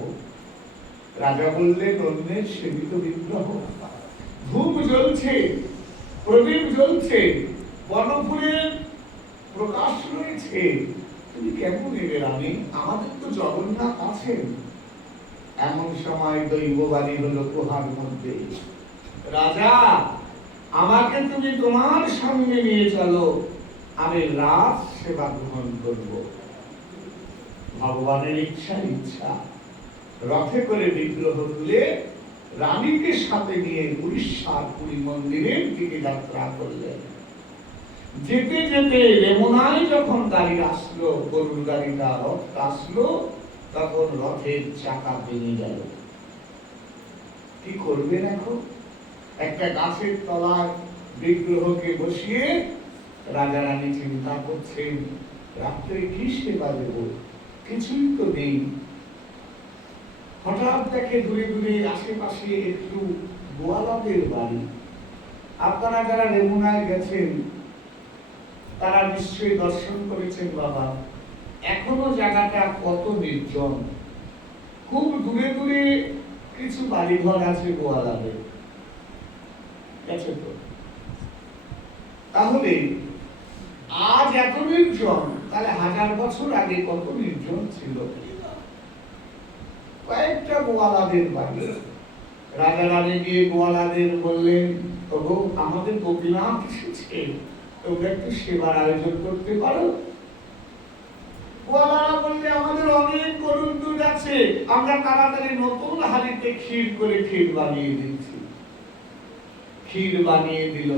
রাজা বললেন, অন্যের সেবিত বিগ্রহ, ধূপ জ্বলছে, প্রদীপ জ্বলছে, বনফুলের প্রকাশ রয়েছে, তুমি কেমন নেবে রানী? আমাদের তো জগন্নাথ আছেন। এমন সময় দৈববাণী হলো গুহার মধ্যে, রাজা আমাকে তুমি তোমার সঙ্গে নিয়ে চলো, আমি রাজ সেবা গ্রহণ করব। ভগবানের ইচ্ছা রথে করে বিগ্রহ তুলে রানীকে সাথে নিয়ে উড়িষ্যার পুরী মন্দিরের দিকে যাত্রা করলেন। যেতে যেতে রেমুনায় যখন গাড়ি আসলো, গরুর গাড়িটা রথ আসলো, তখন রথের চাকা ভেঙে গেল। কি করবেন এখন? একটা গাছের তলায় বিগ্রহকে বসিয়ে রাজা রানী চিন্তা করছেন, রাত্রে কি সেবা দেব, কিছুই তো নেই। হঠাৎ দেখে দূরে দূরে আশেপাশে একটু গোয়ালাদের বাড়ি। আপনারা যারা রেমুনায় গেছেন তারা নিশ্চয়ই দর্শন করেছেন বাবা, এখনো জায়গাটা কত নির্জন। খুব দূরে দূরে কিছু বাড়িঘর আছে গোয়ালাদের, গেছে তো? তাহলে আজ এত নির্জন, তাহলে 1000 বছর আগে কত নির্জন ছিল। কয়েকটা গোয়ালাদের বাড়ি। রাজা রানী গিয়ে গোয়ালাদের বললেন, ওগো আমাদের গোপীনাথ এসেছে, তোমরা একটু সেবার আয়োজন করতে পারো? গোয়ালারা বললে, আমাদের অনেক গরুর দুধ আছে, আমরা তাড়াতাড়ি নতুন হাঁড়িতে ক্ষীর করে ক্ষীর বানিয়ে দিচ্ছি। ক্ষীর বানিয়ে দিল।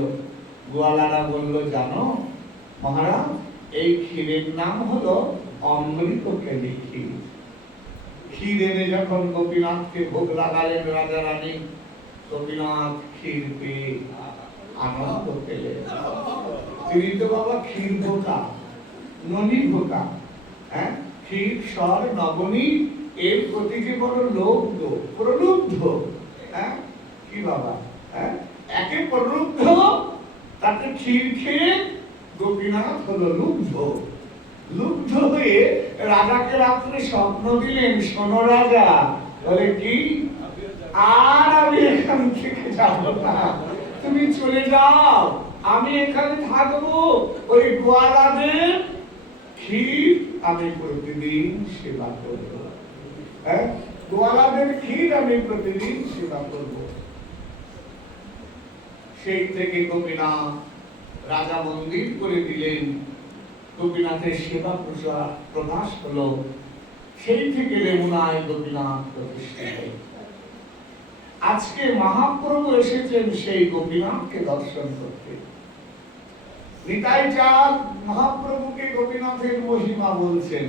গোয়ালারা বলল, জানো মহারাজ, এই ক্ষীরের নাম হলো অমৃতকেলী ক্ষীর। ক্ষীর এনে যখন গোপীনাথকে ভোগ লাগালেন রাজা রানী, গোপীনাথ ক্ষীর পেয়ে আনন্দ পেলেন। তিনি তো বাবা ক্ষীর ভোকা, ননি ভোকা, হ্যাঁ, ক্ষীর স্বর নবনী, এর প্রতি যে বড় লোভ, প্রলুব্ধ, হ্যাঁ, কি বাবা, হ্যাঁ, একে প্রলুব্ধ, তাকে ক্ষীর খেয়ে গোপীনাথ হলো লুব্ধ। লুব্ধ হয়ে রাজাকে রাত্রে স্বপ্ন দিলেন, শোনো রাজা, বলে কি, আর আমি এখান থেকে যাব না, তুমি চলে যাও, আমি এখানে থাকবো, ওই গোয়ালাদের ক্ষীর আমি প্রতিদিন সেবা করবো। হ্যাঁ, গোয়ালাদের ক্ষীর আমি প্রতিদিন সেবা করব। সেই থেকে গোপীনাথ রাজা মন্দির করে দিলেন, গোপীনাথের সেবা প্রকাশ হলো। সেই থেকে রেমুনায় গোপীনাথ প্রতিষ্ঠিত। আজকে মহাপ্রভু এসেছেন সেই গোপীনাথকে দর্শন করতে। নিতাই চাঁদ মহাপ্রভুকে গোপীনাথের মহিমা বলছেন।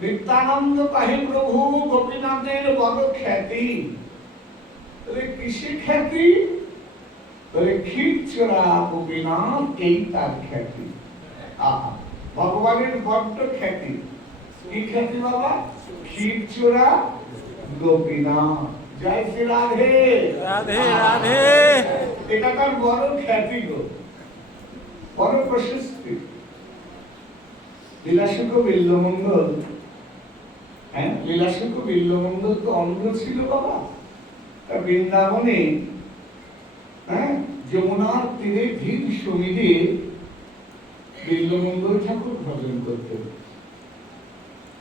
নিত্যানন্দ কাহে প্রভু গোপীনাথের বড় খ্যাতি। কিসে খ্যাতি? ক্ষীর চোরা গোপীনাথ, এই তার খ্যাতি। ভগবানের বড্ড খ্যাতি। কি খ্যাতি বাবা? ক্ষীর চোরা গোপীনাথ। জয় শ্রী রাধে রাধে রাধে। এটা তার বড় খ্যাতি গো, বড় প্রশস্তি। লীলাশুক বিল্লমঙ্গল, হ্যাঁ, লীলাশুক বিল্লমঙ্গল তো অন্ধ ছিল বাবা। বৃন্দাবনে, হ্যাঁ, যমুনার তীরে ধীর সমিধে বিল্লমঙ্গল ঠাকুর ভজন করতেন।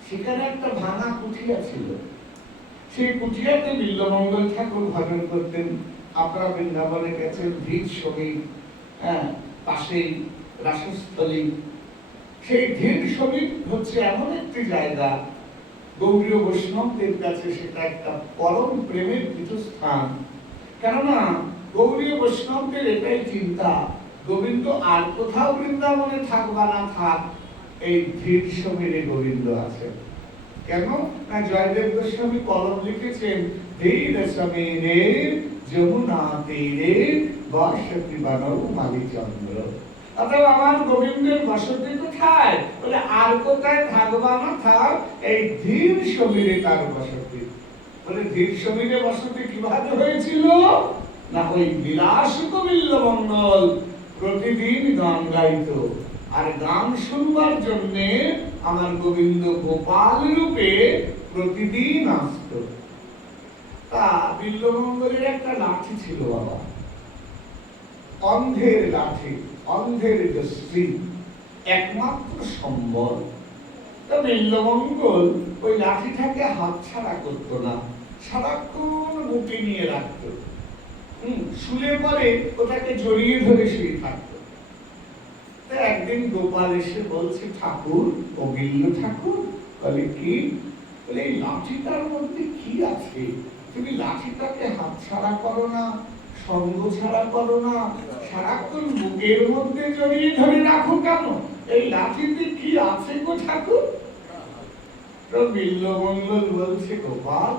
সেখানে একটা ভাঙা কুঠিয়া ছিল, সেই কুঠিয়াতে বিল্লমঙ্গল ঠাকুর ভজন করতেন। আপনারা বৃন্দাবনে গেছেন, ধীর সমীর, হ্যাঁ, পাশেই রাসস্থলী। সেই ধীর সমীর হচ্ছে এমন একটি জায়গা, গৌড়ীয় বৈষ্ণবদের কাছে সেটা একটা পরম প্রেমের পীঠস্থান। কেননা গৌড়ীয় বৈষ্ণবদের এটাই চিন্তা, গোবিন্দ আর কোথাও বৃন্দাবনে থাক বা না থাক, এই ধীর সমীরে গোবিন্দ আছে। কেন না, জয়দেব গোস্বামী কলম লিখেছেন, ধীর সমীরে যমুনা তীরে বসতি বানৌ মালিচন্দ্র। অথবা আমার গোবিন্দের বসতি কোথায়? বলে আর কোথায় থাকবা না, থাক এই ধীর সমীরে তার বসতি। বলে ধীর সমীরে বসতি কিভাবে হয়েছিল? না ওই বিলাসিত বিল্বমঙ্গল প্রতিদিন গান গাইতো, আর গান শুনবার জন্য আমার গোবিন্দ গোপাল রূপে প্রতিদিন আসতো। তা বিল্বমঙ্গলের একটা লাঠি ছিল বাবা, অন্ধের লাঠি, অন্ধের দৃষ্টি একমাত্র সম্বল। তা বিল্বমঙ্গল ওই লাঠিটাকে হাতছাড়া করতো না, সারাক্ষণ বুকে নিয়ে রাখতো। শুলে পরে ওটাকে জড়িয়ে ধরে শুয়ে থাকতো। একদিন গোপাল এসে বলছে, ঠাকুর, ও বিল্ল ঠাকুর, বলে কি? বলে এই লাঠিটার মধ্যে কি আছে? তুমি লাঠিটাকে হাত ছাড়া করো না, সঙ্গ ছাড়া করো না, সারাক্ষণ বুকের মধ্যে জড়িয়ে ধরে রাখো কেন? এই লাঠিতে কি আছে গো ঠাকুর? বিল্বমঙ্গল বলছে, গোপাল,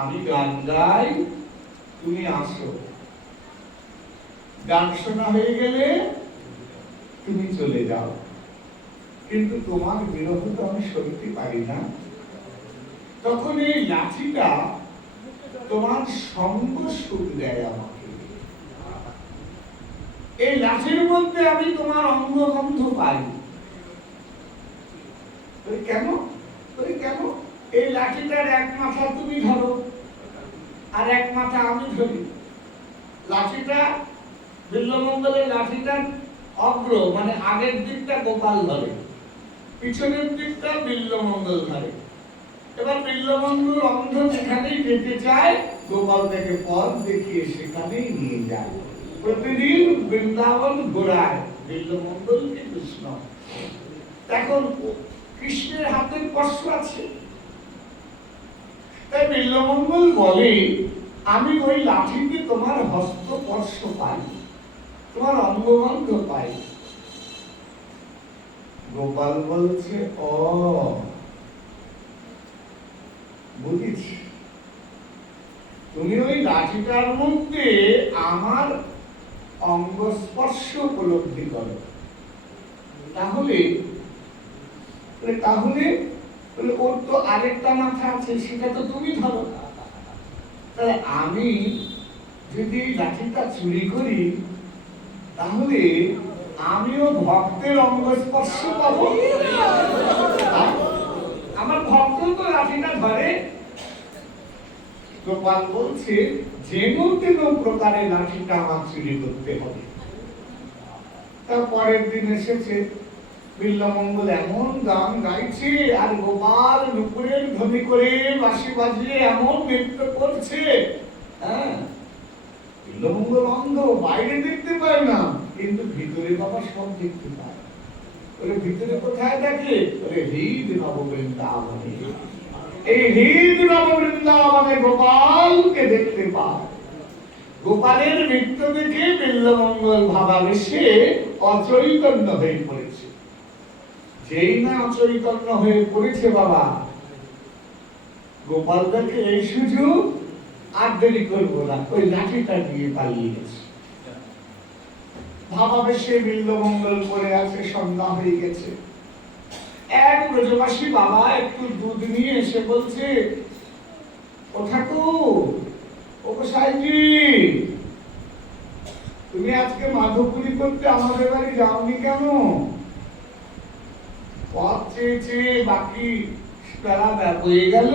আমি গান গাই, তুমি আসো, গান শোনা হয়ে গেলে তুমি চলে যাও, কিন্তু তোমার বিরহ তো আমি সইতে পারি না। তখন এই লাঠিটা তোমার সঙ্গ সুখ দেয় আমাকে, এই লাঠির মধ্যে আমি তোমার অঙ্গগন্ধ পাই। কেন? কেন? এই লাঠিটার এক মাথা তুমি ধরো আর এক মাথা আমি ধরি। লাঠিটা বিল্বমঙ্গলের লাঠিটার অগ্র মানে আগের দিকটা গোপাল ধরে, পিছনের দিকটা বিল্বমঙ্গল ধরে। এবার বিল্বমঙ্গল অন্ধ যেখানেই যেতে চায় গোপাল থেকে পথ দেখিয়ে সেখানেই নিয়ে যায়। প্রতিদিন বৃন্দাবন ঘোরায় বিল্বমঙ্গলকে কৃষ্ণ। এখন কৃষ্ণের হাতে স্পর্শ আছে, তাই বিল্বমঙ্গল বলে, আমি ওই লাঠিতে তোমার হস্তস্পর্শ পাই, তোমার অঙ্গগন্ধ পাই। গোপাল বলছে, ও বুঝেছি, তুমি ওই লাঠিটার মধ্যে আমার অঙ্গ স্পর্শ উপলব্ধি করো, তাহলে তাহলে ওর তো আরেকটা মাথা আছে, সেটা তো তুমি ধরো। তাহলে আমি যদি লাঠিটা চুরি করি, তাহলে আমিও ভক্তের অঙ্গ স্পর্শ পাবো। আমার ভক্ত তো লাঠিটা ধরে। গোপাল বলছে, যে কোনো প্রকারে লাঠিটা আমার চুরি করতে হবে। তার পরের দিন এসেছে, বিল্বমঙ্গল এমন গান গাইছে আর গোপাল নুপুরের ধ্বনি করে বাঁশি বাজিয়ে এমন নৃত্য করছে। হ্যাঁ, বিল্বমঙ্গল অন্ধ, বাইরে দেখতে পায় না, কিন্তু ভিতরে বাবা সব দেখতে পায়। ওরে ভিতরে কোথায় দেখে? ওরে হৃদ নববৃন্দাবনে, এই হৃদ নববৃন্দাবনে গোপালকে দেখতে পায়। গোপালের নৃত্য দেখে বিল্বমঙ্গল ভাবাবেশে অচৈতন্য হয়ে পড়েছে। যেই না অচৈতন্য হয়ে পড়েছে বাবা, গোপাল দেখে এই সুযোগ, আর দেরি করবো না, ওই লাঠিটা দিয়ে পালিয়ে গেছে। ভাবাবেশে বিল্বমঙ্গল পড়ে আছে, সন্ধ্যা হয়ে গেছে। এক ব্রজবাসী বাবা একটু দুধ নিয়ে এসে বলছে, ও ঠাকুর, ও গোসাইজি, তুমি আজকে মাধবপুরি করতে আমাদের বাড়ি যাওনি কেন? পথ চেয়ে চেয়ে বাকি বেলা হয়ে গেল,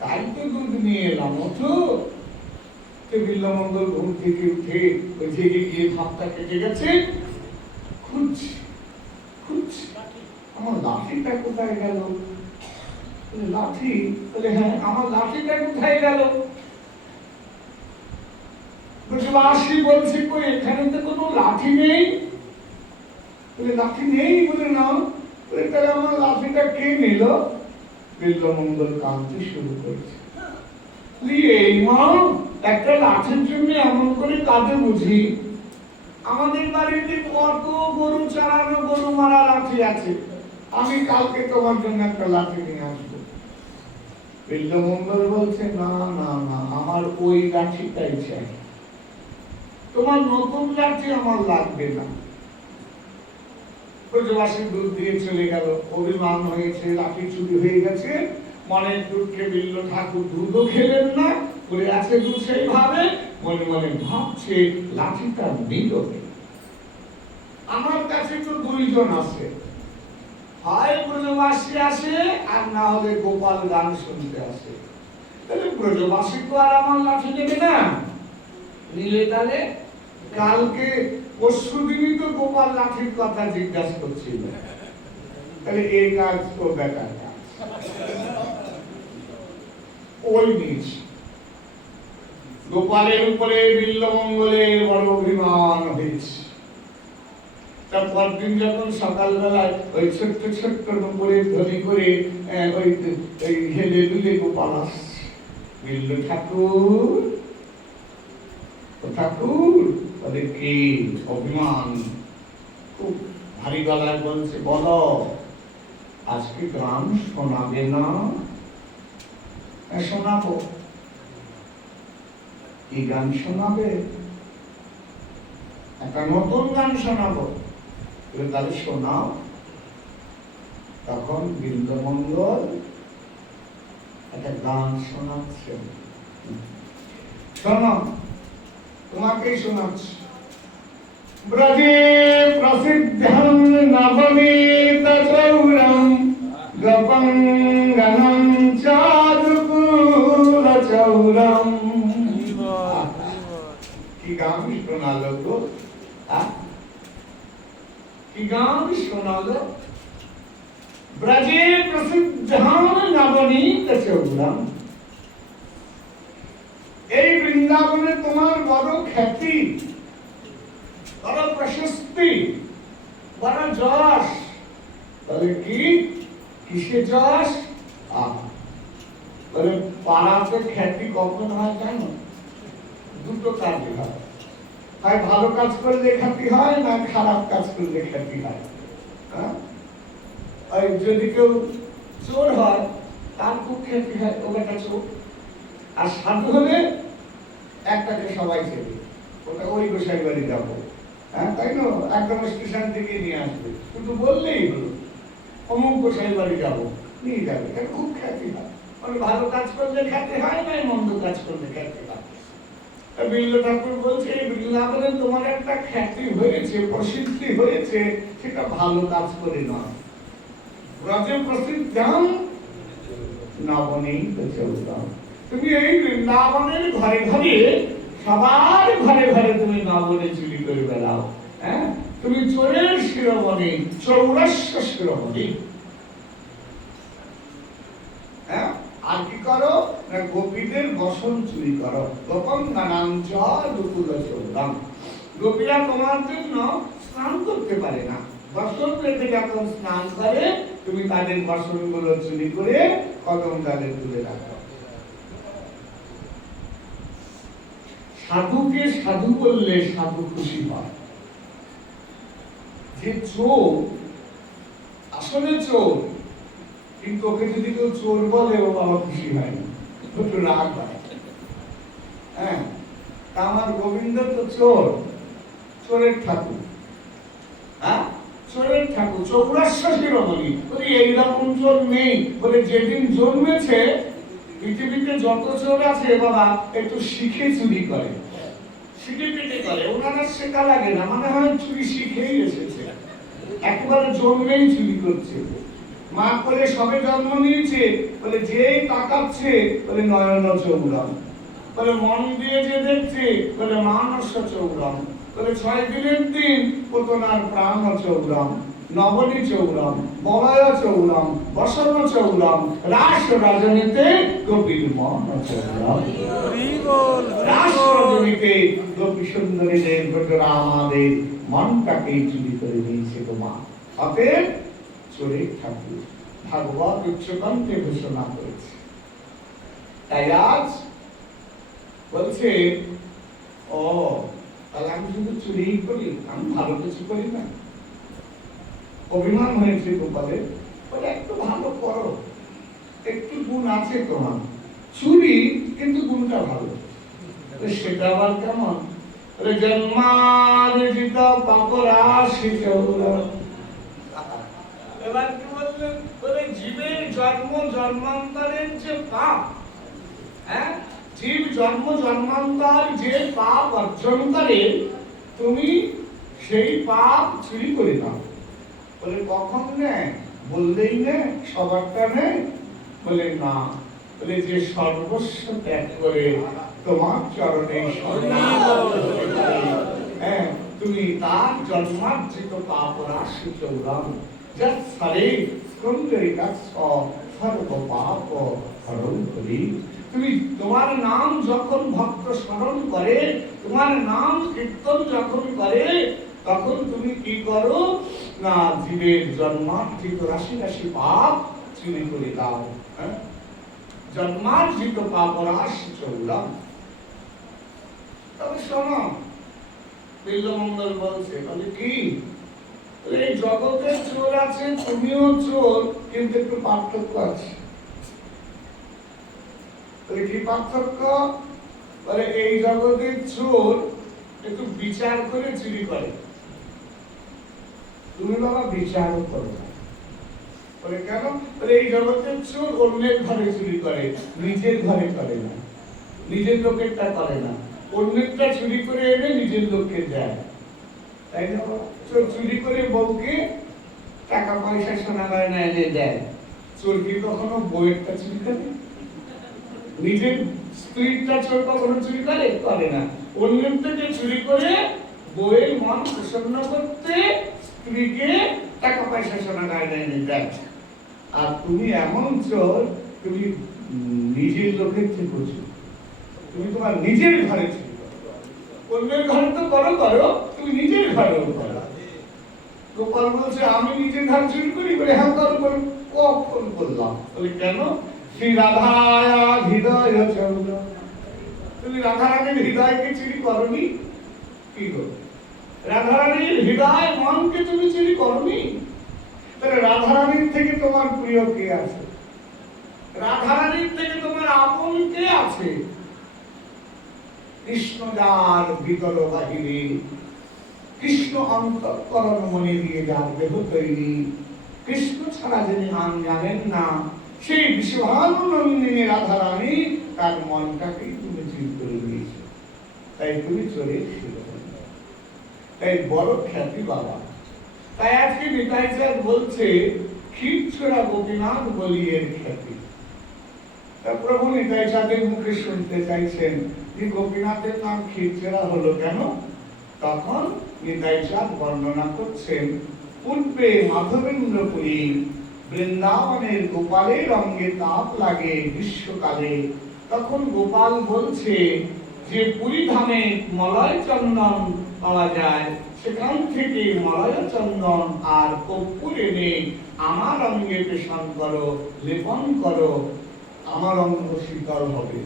তাই তো দুধ নিয়ে এলাম। তো বিল্বমঙ্গল ঘুম থেকে উঠে ওই জেগে গিয়ে ভাবটা কেটে গেছে, খুঁজছি খুঁজছি, আমার লাঠিটা কোথায় গেল? লাঠি? বলে হ্যাঁ, আমার লাঠিটা কোথায় গেল? ব্রজবাসী বলছে, কই এখানে তো কোনো লাঠি নেই। বলে লাঠি নেই? বলে না। বলে তাহলে আমার লাঠিটা কে নিল? বিল্বমঙ্গল কাঁদতে শুরু করেছে। এই মা, একটা লাঠির জন্য এমন করে কাঁদে বুঝি? আমাদের বাড়িতে কত গরু চালানো, গরু মারা লাঠি আছে, আমি কালকে তোমার জন্য একটা লাঠি নিয়ে আসবো। বিল্বমঙ্গল বলছে, না না না, আমার ওই লাঠিটাই চাই, তোমার নতুন লাঠি আমার লাগবে না। ব্রজবাসী দুধ দিয়ে চলে গেল, অভিমান হয়েছে, লাঠি চুরি হয়ে গেছে, মনের দুঃখে বিল্ল ঠাকুর দুধও খেলেন না, পড়ে আছে দুধ সেইভাবে, মনে মনে ভাবছে লাঠিটা নিল কে? আমার কাছে তো দুইজন আছে, হয় ব্রজবাসী আসে আর না হলে গোপাল গান শুনতে আসে। তাহলে ব্রজবাসী তো আর আমার লাঠি নেবে না, নিলে তাহলে কালকে পরশু দিনই তো গোপাল লাঠির কথা জিজ্ঞাসা করছিল, তাহলে এই কাজ তো বেকার কাজ। ওই নিজ গোপালের উপরে বিল্বমঙ্গলের বড় অভিমান হয়েছে। তারপর দিন যখন সকালবেলায় ওই ছোট্ট ছোট্ট করে ধনী করে ওই হেলে দুলে গোপাল আসছে, বিল্ল ঠাকুর ঠাকুর বলে কি? অভিমান খুব ভারী গলায় বলছে, বলো আজকে গান শোনাবে না? শোনাবো। কি গান শোনাবে? একটা নতুন গান শোনাবো। তাহলে শোনাও। তখন বিল্বমঙ্গল একটা গান শোনাচ্ছে, শোনো, তোমাকেই শোনাচ্ছি। ব্রজে প্রসিদ্ধং নবনীত চৌরম গোপঙ্গনম চারুকুল চৌরম। কি গান শোনালো গো, কি গান শোনালো? ব্রজে প্রসিদ্ধং নবনীত চৌরম, এই বৃন্দাবনে তোমার বড় খ্যাতি, বড় প্রশস্তি, বড় যশ। বলে কি? কিসে যশ? বলে পাড়াতে খ্যাতি কখন হয় জানো? দুটো কাজে হয়, হয় ভালো কাজ করলে খ্যাতি হয়, না খারাপ কাজ করলে খ্যাতি হয়। যদি কেউ চোর হয় তার খুব খ্যাতি হয়, ও একটা চোর। আর সাধু হলে একটাকে সবাই চেনে, ওটা ওই গোসাই বাড়ি যাবো, হ্যাঁ তাই না, একদম স্টেশন থেকে নিয়ে আসবে, কিন্তু বললেই হলো অমুক গোসাই বাড়ি যাবো, নিয়ে যাবে। এটা খুব খ্যাতি হয়, মানে ভালো কাজ করলে খ্যাতি হয়, না মন্দ কাজ করলে খ্যাতি হয়। বিল্ল ঠাকুর বলছে, এই বৃন্দাবনে তোমার একটা খ্যাতি হয়েছে, প্রসিদ্ধি হয়েছে, সেটা ভালো কাজ করে নয়। ব্রজে প্রসিদ্ধং নবনীত চৌরম, তুমি এই বৃন্দাবনের ঘরে ঘরে, সবার ঘরে ঘরে তুমি নবনে চুরি করে বেড়াও। হ্যাঁ, তুমি চোরের শিরোমণি, চৌরস্য শিরোমণি। হ্যাঁ, আর কি করো না, গোপীদের বসন চুরি করো। গোপঙ্গনাঞ্চ দুকুল চৌরম, গোপীরা তোমার জন্য স্নান করতে পারে না, বসন রেখে যখন স্নান করে তুমি তাদের বসন গুলো চুরি করে কদম গালে তুলে রাখো। সাধুকে সাধু বললে সাধু খুশি হয়। যে চোর আসলে চোর, কিন্তু ওকে যদি কেউ চোর বলে ও বাবা খুশি হয় না, একটু রাগ হয়। হ্যাঁ, আমার গোবিন্দ তো চোর, চোরের ঠাকুর। হ্যাঁ, চোরের ঠাকুর, চৌরাস্য শিরোমণি। বলি এইরকম চোর নেই, বলে যেদিন জন্মেছে পৃথিবীতে যত চোর আছে বাবা একটু শিখে চুরি করে, শিখে পেটে করে, ওনারা শেখা লাগে না, মানে হয় চুরি শিখেই এসেছে, একেবারে জন্মেই চুরি করছে। মা করে সবে জন্ম নিয়েছে, বলে যেই তাকাচ্ছে বলে নয়ন চৌরম, বলে মন দিয়ে যে দেখছে বলে মানস চৌরম, বলে 6 দিনের দিন পুতনার প্রাণ চৌরম, নবনী চৌরম, বলয় চৌরম, বসন চৌরম, রাস রজনীতে গোপীর মন চৌরম। রাস রজনীতে গোপী সুন্দরীদের গোটরা আমাদের মনটাকেই চুরি করে নিয়েছে গো মা। অতএব চোরের ঠাকুর ভাগবত উচ্চকণ্ঠে ঘোষণা করেছে। তাই আজ বলছে, ও তাহলে আমি শুধু চুরি করি, আমি ভালো কিছু করি না। অভিমান হয়েছে গোপালের, বলে একটু ভালো করো, একটু গুণ আছে তোমার, চুরি কিন্তু গুণটা ভালো, সেটা আবার কেমন? জন্মার্জিত পাপরাশি চৌরা। এবার কি বললেন? বলে জীবের জন্ম জন্মান্তরের যে পাপ, হ্যাঁ, জীব জন্ম জন্মান্তর যে পাপ অর্জন করে, তুমি সেই পাপ চুরি করে নাও। বলে কখন নেয়? বললেই নেয়, সবারটা নেয়? বলে না, বলে যে সর্বস্ব ত্যাগ করে তোমার চরণে হ্যাঁ, তুমি তার জন্মার্জিত পাপ রাশি চৌরাম যৎ সারে স্কন্দরিকাৎ সর্ব পাপ হরণ করি। তুমি তোমার নাম যখন ভক্ত স্মরণ করে, তোমার নাম কীর্তন যখন করে, তখন তুমি কি করো না, জীবের জন্মার্জিত রাশি রাশি পাপ চুরি করে দাও। হ্যাঁ, জন্মার্জিত পাপ রাশি চৌরাম। তবে শোনো, বিল্বমঙ্গল বলছে, বলে কি, এই জগতে চোর আছে, তুমিও চোর, কিন্তু একটু পার্থক্য আছে। কি পার্থক্য? বলে এই জগতে চোর একটু বিচার করে চুরি করে, তুমি বাবা বিচারও করো না। বলে কেন? বলে এই জগতে চোর অন্যের ঘরে চুরি করে, নিজের ঘরে করে না, নিজের লোকেরটা করে না, অন্যেরটা চুরি করে এনে নিজের লোককে দেয়, তাই না? চোর চুরি করে বউকে টাকা পয়সা সোনা গয়না এনে দেয়, চোর কি কখনো বউয়েরটা চুরি করে? নিজের স্ত্রীরটা চোর কখনো চুরি করে? করে না। অন্যের থেকে চুরি করে বউয়ের মন প্রসন্ন করতে স্ত্রীকে টাকা পয়সা সোনা গয়না এনে দেয়। আর তুমি এমন চোর, তুমি নিজের লোকের থেকে চুরি, তুমি তোমার নিজের ঘরে চুরি করো। অন্যের ঘরে তো করো করো, তুমি নিজের ঘরেও করো। গোপাল বলছে আমি নিজের ঘর চুরি করি? বলে হ্যাঁ করো করো। কখন বললাম? বলে কেন? শ্রী রাধায়া হৃদয় চন্দ্র, তুমি রাধারানীর হৃদয়কে চুরি করনি? কি গো, রাধারানীর হৃদয় মনকে তুমি চুরি করনি? তাহলে রাধারানীর থেকে তোমার প্রিয় কে আছে? রাধারানীর থেকে তোমার আপন কে আছে? কৃষ্ণ যার ভিতর বাহিরে, কৃষ্ণ অন্তঃকরণ মনে দিয়ে যার দেহ তৈরি, কৃষ্ণ ছাড়া যিনি নাম জানেন না, সেই বিশ্বভানুনন্দিনী রাধারানী তার মনটাকে তুমি চুরি করে দিয়েছো, তাই তুমি চলে ছিল, তাই বড় খ্যাতি বাবা। তাই আজকে নিতাই চাঁদ বলছে ক্ষীরচোরা গোপীনাথ বলিয়ের খ্যাতি। তা প্রভু নিতাই চাঁদের মুখে শুনতে চাইছেন যে গোপীনাথের নাম ক্ষীরচোরা হলো কেন? তখন নিতাই চাঁদ বর্ণনা করছেন, পূর্বে মাধবেন্দ্রপুরী বৃন্দাবনের গোপালের অঙ্গে তাপ লাগে গ্রীষ্মকালে, তখন গোপাল বলছে যে পুরী ধামে মলয় চন্দন পাওয়া যায়, সেখান থেকে মলয় চন্দন আর কর্পূর এনে আমার অঙ্গে পেশন করো, লেপন করো, আমার অঙ্গ শীতল হবে।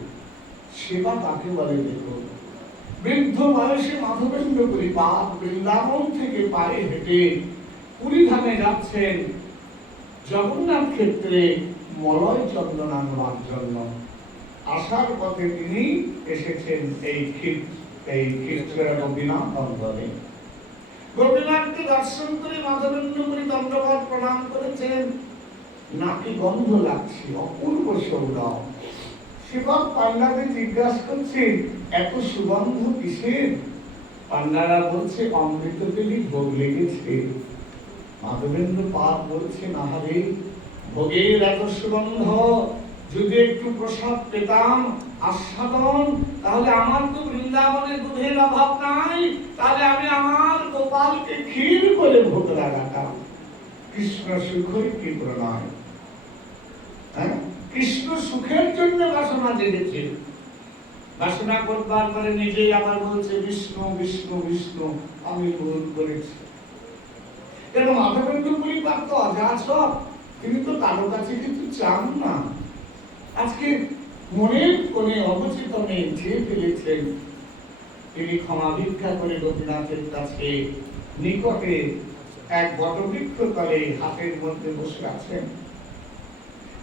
সেবা কাকে বলে দেখো। বৃদ্ধ বয়সে মাধবেন্দ্রপুরী বাপ বৃন্দাবন থেকে পায়ে হেঁটে পুরী ধামে যাচ্ছেন জগন্নাথ ক্ষেত্রে মলয় চন্দন আনবার জন্য। আসার পথে তিনি এসেছেন এই ক্ষীরচোরা গোপীনাথ অঙ্গনে। গোপীনাথকে দর্শন করে মাধবেন্দ্রপুরী দণ্ডবত প্রণাম করেছেন। নাকি গন্ধ লাগছে, অপূর্ব সৌরভ। সেবক পান্ডাদের জিজ্ঞাসা করছে এত সুগন্ধ কিসের? পান্ডারা বলছে অমৃত তেলি ভোগ লেগেছে। মাধবেন্দ্র পাদ বলছে নাহারে, ভোগের এত সুগন্ধ, যদি একটু প্রসাদ পেতাম আস্বাদন, তাহলে আমার তো বৃন্দাবনে দুধের অভাব নাই, তাহলে আমি আমার গোপালকে ক্ষীর করে ভোগ লাগাতাম। কৃষ্ণ সুখই কি প্রণয়। কৃষ্ণ সুখের জন্য বাসনা জেগেছে, বাসনা করবার পরে নিজেই আবার বলছে বিষ্ণু বিষ্ণু বিষ্ণু আমি ভুল করেছি। এবং মাধবেন্দ্রপুরী প্রাপ্ত অজাসক, তিনি তো কারো কাছে কিন্তু চান না। আজকে মনের কোণে অবচেতনে চেয়ে ফেলেছেন, তিনি ক্ষমা ভিক্ষা করে গোপীনাথের কাছে নিকটে এক বটবৃক্ষ তলে হাতের মধ্যে বসে আছেন।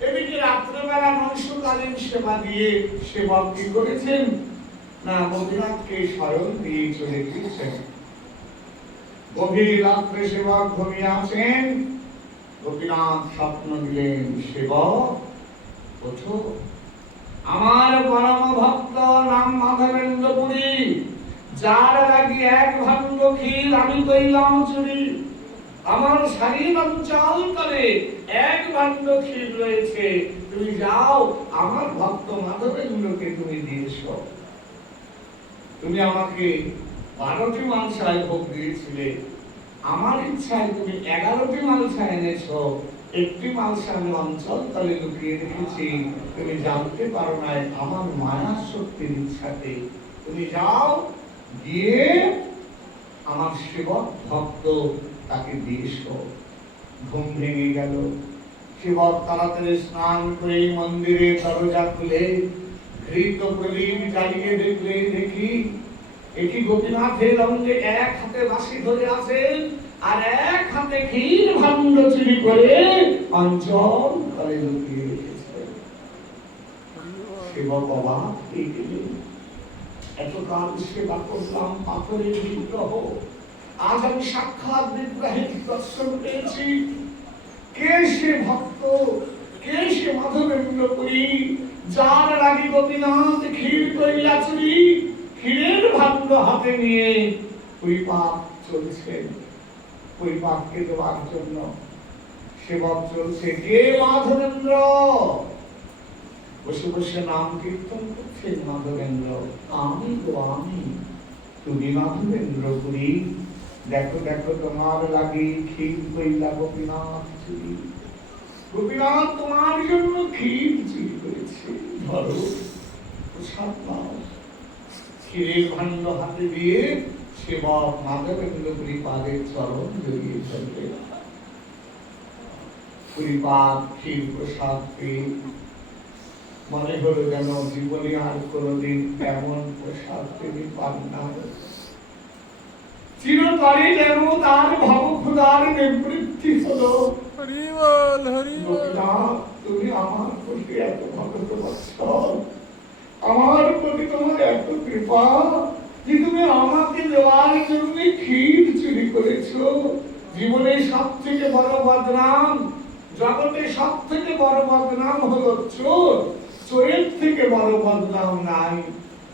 এদিকে রাত্রেবেলা নৈশকালীন সেবা দিয়ে সেবক কি করেছেন না গোপীনাথকে শয়ন দিয়ে চলে গিয়েছেন। গভীর রাত্রে সেবক ঘুমিয়ে আছেন, গোপীনাথ স্বপ্ন দিলেন, সেবক ওঠো, আমার পরম ভক্ত নাম মাধবেন্দ্র পুরী, যার লাগি এক ভাণ্ড ক্ষীর আমি কইলাম চুরি, আমার শরীর অঞ্চল তলে এক ভাণ্ড ক্ষীর রয়েছে, তুমি যাও আমার ভক্ত মাধবেন্দ্রকে তুমি দিয়েছো। তুমি আমাকে 12টি মালসায় ভোগ দিয়েছিলে, আমার ইচ্ছায় তুমি 11টি মালসা এনেছো, একটি মালসা আমি অঞ্চল তলে লুকিয়ে রেখেছি, তুমি জানতে পারো নাই আমার মায়া শক্তির ইচ্ছাতে। তুমি যাও, গিয়ে আমার সেবক ভক্ত তাকে দিয়েছো। ঘুম ভেঙে গেল। সেবক তাড়াতাড়ি স্নান করে মন্দিরে দরজা খুলে ঘৃত প্রদীপ জ্বালিয়ে দেখলে, দেখি এটি গোপীনাথের অঙ্গে এক হাতে বাঁশি ধরে আছেন আর এক হাতে ক্ষীর ভাণ্ড চুরি করে অঞ্চল তলে লুকিয়ে রেখেছেন। সেবক অবাক হয়ে গেলেন, এতকাল সেবা করলাম পাথরের বিগ্রহ, আজ আমি সাক্ষাৎ বিগ্রহের দর্শন পেয়েছি। কে সে ভক্ত, কে সে মাধবেন্দ্র পুরী, যার লাগি গোপীনাথ ক্ষীর কইলা চুরি, ক্ষীরের ভাণ্ড হাতে নিয়ে পরিপাক চলছেন। পরিপাককে দেওয়ার জন্য সেবক চলছে। কে মাধবেন্দ্র? বসে বসে নাম কীর্তন করছেন মাধবেন্দ্র, আমি তো আমি, তুমি মাধবেন্দ্র পুরী, দেখো দেখো তোমার লাগি ক্ষীর কইলা গোপীনাথ চুরি, গোপীনাথ তোমার জন্য ক্ষীর চুরি করেছে, ধরো প্রসাদ নাও। ক্ষীরের ভাণ্ড হাতে দিয়ে সেবক মাধবেন্দ্র পুরী পাদের চরণ জড়িয়ে ফেললেন। পুরীপাদ ক্ষীর প্রসাদ পেয়ে মনে হলো যেন জীবনে আর কোনদিন এমন প্রসাদ তিনি পান না। চিরতরে যেন তার ভবক্ষুধার নিবৃত্তি হলো। তুমি আমার প্রতি এত ভক্তবৎসল, আমার প্রতি তোমার এত কৃপা যে তুমি আমাকে দেওয়ার জন্য ক্ষীর চুরি করেছো। জীবনে সব থেকে বড় বদনাম, জগতে সব থেকে বড় বদনাম হলো চোর, চোরের থেকে বড় বদনাম নাই।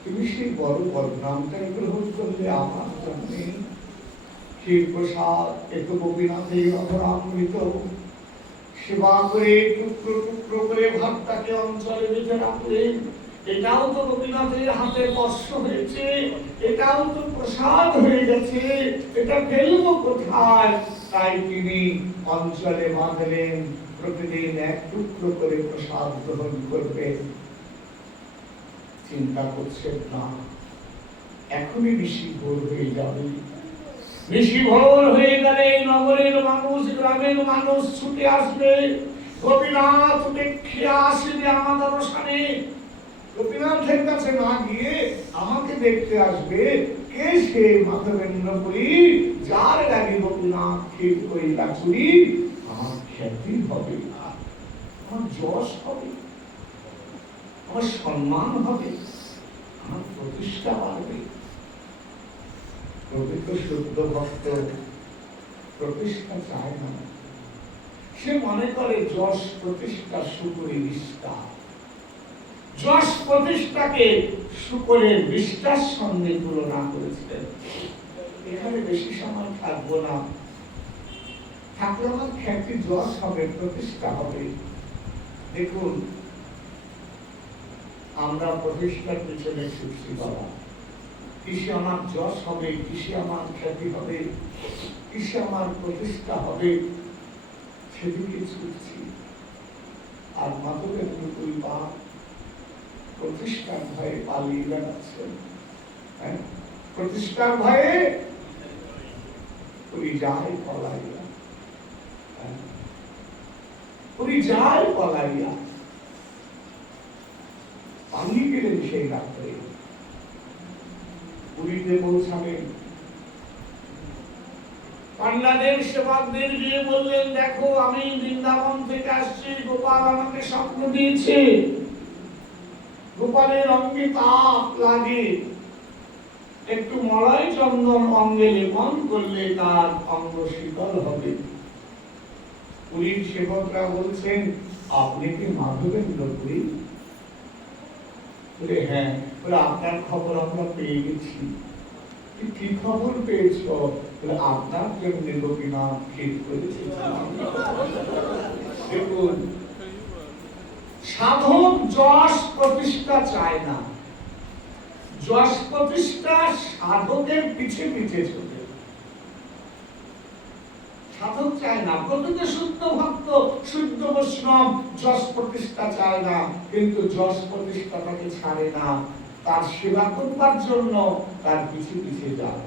তুমি সেই বড় বদনামটাই গ্রহণ করলে আমার জন্য। ক্ষীর প্রসাদ এত গোপীনাথের অধরামৃত, সেবা করে টুকরো টুকরো করে ভাতটাকে অঞ্চলে বেঁধে রাখলেন। এটাও তো গোপীনাথের হাতে স্পর্শ হয়েছে, এটাও তো প্রসাদ হয়ে গেছে, এটা ফেলবো কোথায়? তাই তিনি অঞ্চলে বাঁধলেন, প্রতিদিন এক টুকরো করে প্রসাদ গ্রহণ করবেন। চিন্তা করছেন না, এখনই ঋষি ভোর হয়ে যাবে। ঋষি ভোর হয়ে গেলে নগরের মানুষ, গ্রামের মানুষ ছুটে আসবে, গোপীনাথ দেখে আসবে আমাদের অনুষ্ঠানে। গোপীনাথের কাছে না গিয়ে আমাকে দেখতে আসবে। কে সে মাধবেন্দ্র পুরী, যার লাগি গোপীনাথ ক্ষীর কইলা চুরি? আমার খ্যাতি হবে, আমার যশ হবে, আমার সম্মান হবে, আমার প্রতিষ্ঠা বাড়বে। প্রকৃত শুদ্ধ ভক্ত প্রতিষ্ঠা চায় না, সে মনে করে যশ প্রতিষ্ঠা শুকরে নিষ্ঠা। যশ প্রতিষ্ঠাকে শুকরের বিশ্বাস সঙ্গে তুলনা করেছিলেন। এখানে বেশি সময় থাকবো না, থাকলে আমার খ্যাতি যশ হবে, প্রতিষ্ঠা হবে। দেখুন, আমরা প্রতিষ্ঠার পিছনে ছুটছি বাবা, কিসে আমার যশ হবে, কিসে আমার খ্যাতি হবে, কিসে আমার প্রতিষ্ঠা হবে, সেদিকে ছুটছি। আর মাধবেন্দ্র পুরী বা প্রতিষ্ঠার ভয়ে পালিয়ে বেড়াচ্ছেন। প্রতিষ্ঠার ভয়ে পুরী যায় পলাইয়া, পুরী যায় পলাইয়া। পালিয়ে গেলেন সেই রাত্রে। পুরীতে পৌঁছাবেন, পান্ডাদের সেবকদের গিয়ে বললেন, দেখো আমি বৃন্দাবন থেকে আসছি, গোপাল আমাকে স্বপ্ন দিয়েছে, গোপালের অঙ্গে তাপ লাগে, একটু মলয় চন্দন অঙ্গে লেপন করলে তার অঙ্গ শীতল হবে। পুরীর সেবকরা বলছেন, আপনি কি মাধবেন্দ্র পুরী? বলে হ্যাঁ। বলে আপনার খবর আমরা পেয়ে গেছি। কি খবর পেয়েছ? বলে আপনার জন্য গোপীনাথ ঠিক করেছে। দেখুন, সাধক যশ প্রতিষ্ঠা চায় না, যশ প্রতিষ্ঠা সাধকের পিছে পিছে চলে। সাধক চায় না, প্রকৃত শুদ্ধ ভক্ত শুদ্ধ বৈষ্ণব যশ প্রতিষ্ঠা চায় না, কিন্তু যশ প্রতিষ্ঠা তাকে ছাড়ে না, তার সেবা করবার জন্য তার পিছে পিছে যায়।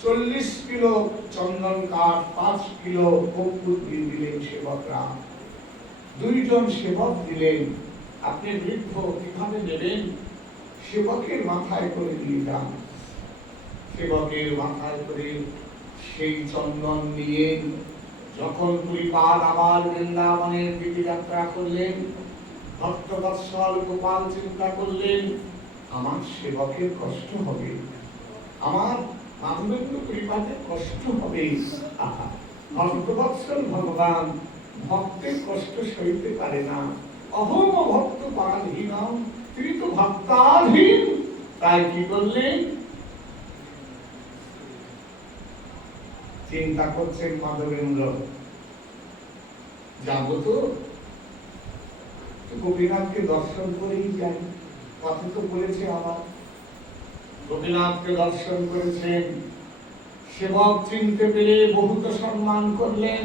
40 কিলো চন্দন কাঠ, 5 কিলো কর্পূর দিয়ে দিলেন সেবকরা। 2 জন সেবক দিলেন। আপনি বৃদ্ধ কিভাবে নেবেন? সেবকের মাথায় করে দিয়ে যান। সেবকের মাথায় করে সেই চন্দন নিয়ে যখন পুরীপাদ আবার বৃন্দাবনের দিকে যাত্রা করলেন, ভক্তবৎসল গোপাল চিন্তা করলেন, আমার সেবকের কষ্ট হবে, আমার মাধবেন্দ্র পুরীপাদের কষ্ট হবে। ভক্তবৎসল ভগবান ভক্তের কষ্ট সইতে পারে না। অহম ভক্ত পরাধীনম, তিনি তো ভক্তাধীন। তাই কি করলেন? চিন্তা করছেন মাধবেন্দ্র, যাবো তো গোপীনাথকে দর্শন করেই যাই। কথা তো বলেছে আবার, গোপীনাথকে দর্শন করেছেন। সেবক চিনতে পেরে বহুত সম্মান করলেন,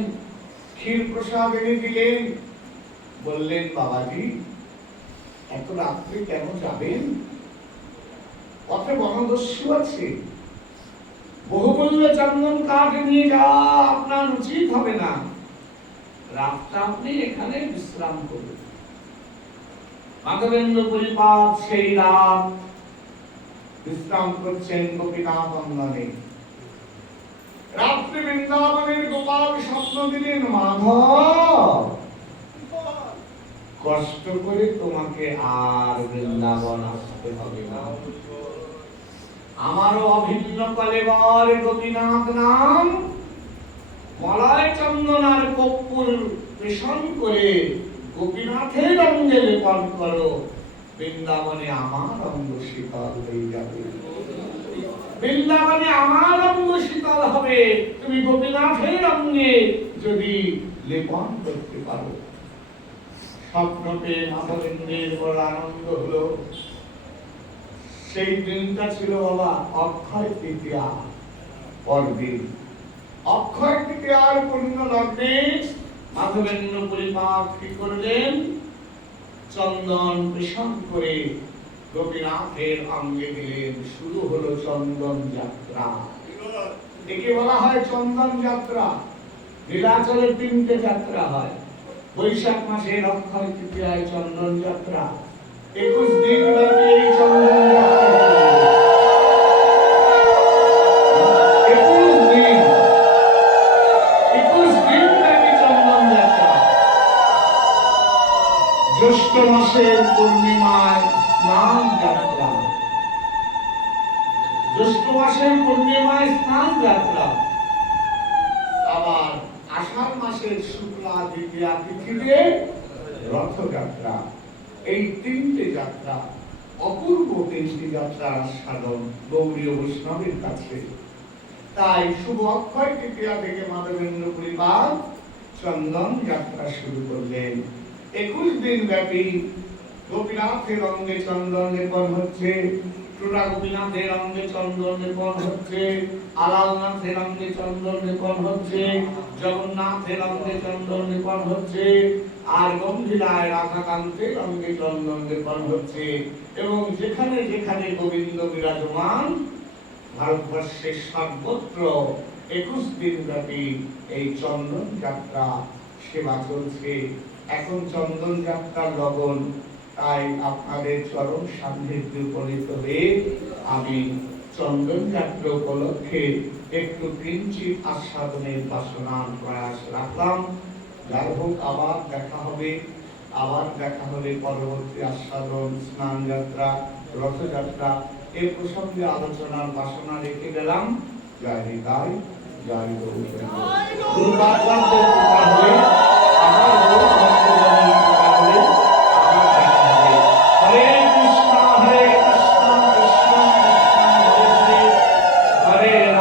ক্ষীর প্রসাদ এনে দিলেন। বললেন, বাবাজি এত রাত্রে কেন যাবেন? পথে বনদস্যু আছে, বহুমূল্য চন্দন কাঠ নিয়ে যাওয়া আপনার উচিত হবে না, রাতটা আপনি এখানে বিশ্রাম করুন। মাধবেন্দ্র পুরীপাদ সেই রাত বিশ্রাম করছেন গোপীনাথ অঙ্গনে। রাত্রে বৃন্দাবনের গোপাল স্বপ্ন দিলেন, মাধব কষ্ট করে তোমাকে আর বৃন্দাবন আসতে হবে না, আমারও অভিন্ন কলেবর গোপীনাথ নাম, মলয় চন্দন আর কর্পূর পেষণ করে গোপীনাথের অঙ্গে লেপন করো, বৃন্দাবনে আমার অঙ্গ শীতল হয়ে যাবে, বৃন্দাবনে আমার অঙ্গ শীতল হবে, তুমি গোপীনাথের অঙ্গে যদি লেপন করতে পারো। স্বপ্ন পেয়ে মাধবেন্দ্রের বড় আনন্দ হলো। সেই দিনটা ছিল বাবা অক্ষয় তৃতীয়া পরদিন। অক্ষয় তৃতীয়ার পূর্ণ লগ্নে মাধবেন্দ্র পুরীপাদ কি করলেন? চন্দন পেষণ করে গোপীনাথের অঙ্গে দিলেন। শুরু হলো চন্দন যাত্রা। একে বলা হয় চন্দন যাত্রা। নীলাচলে 3টে যাত্রা হয়। বৈশাখ মাসের অক্ষয় তৃতীয়ায় চন্দন যাত্রা, 21 দিন ব্যাপী এই চন্দন যাত্রা। 21 দিন ব্যাপী চন্দন যাত্রা। জ্যৈষ্ঠ মাসের পূর্ণিমায় স্নান যাত্রা, জ্যৈষ্ঠ মাসের পূর্ণিমায় স্নান যাত্রা, আবার আষাঢ় মাসের শুক্লা দ্বিতীয়া তিথিতে রথযাত্রা। এই 3টে যাত্রা অপূর্ব 3টি যাত্রার সাধন গৌড়ীয় বৈষ্ণবের কাছে। তাই শুভ অক্ষয় তৃতীয়া থেকে মাধবেন্দ্র পুরীপাদ চন্দন যাত্রা শুরু করলেন। 21 দিন ব্যাপী গোপীনাথের অঙ্গে চন্দন লেপন হচ্ছে, টুরা গোপীনাথের অঙ্গে চন্দন লেপন হচ্ছে, আলালনাথের অঙ্গে চন্দন লেপন হচ্ছে, জগন্নাথের অঙ্গে চন্দন লেপন হচ্ছে, আর গম্ভীরায় রাধাকান্তের অঙ্গে চন্দন লেপন হচ্ছে। এবং যেখানে যেখানে গোবিন্দ বিরাজমান ভারতবর্ষের সর্বত্র 21 দিন ব্যাপী এই চন্দন যাত্রা সেবা চলছে। এখন চন্দন যাত্রার লগন। তাই আপনাদের চরম সান্নিধ্যে উপনীত হয়ে আমি চন্দন যাত্রা উপলক্ষে একটু কিঞ্চিত আস্বাদনের বাসনার প্রয়াস রাখলাম। যাই হোক, আবার দেখা হবে। আবার দেখা হলে পরবর্তী আস্বাদন, স্নান যাত্রা, রথযাত্রা এ প্রসঙ্গে আলোচনার বাসনা রেখে গেলাম। জয় নিতাই, জয় গৌর। দুর্গাপূজা হয়ে আবার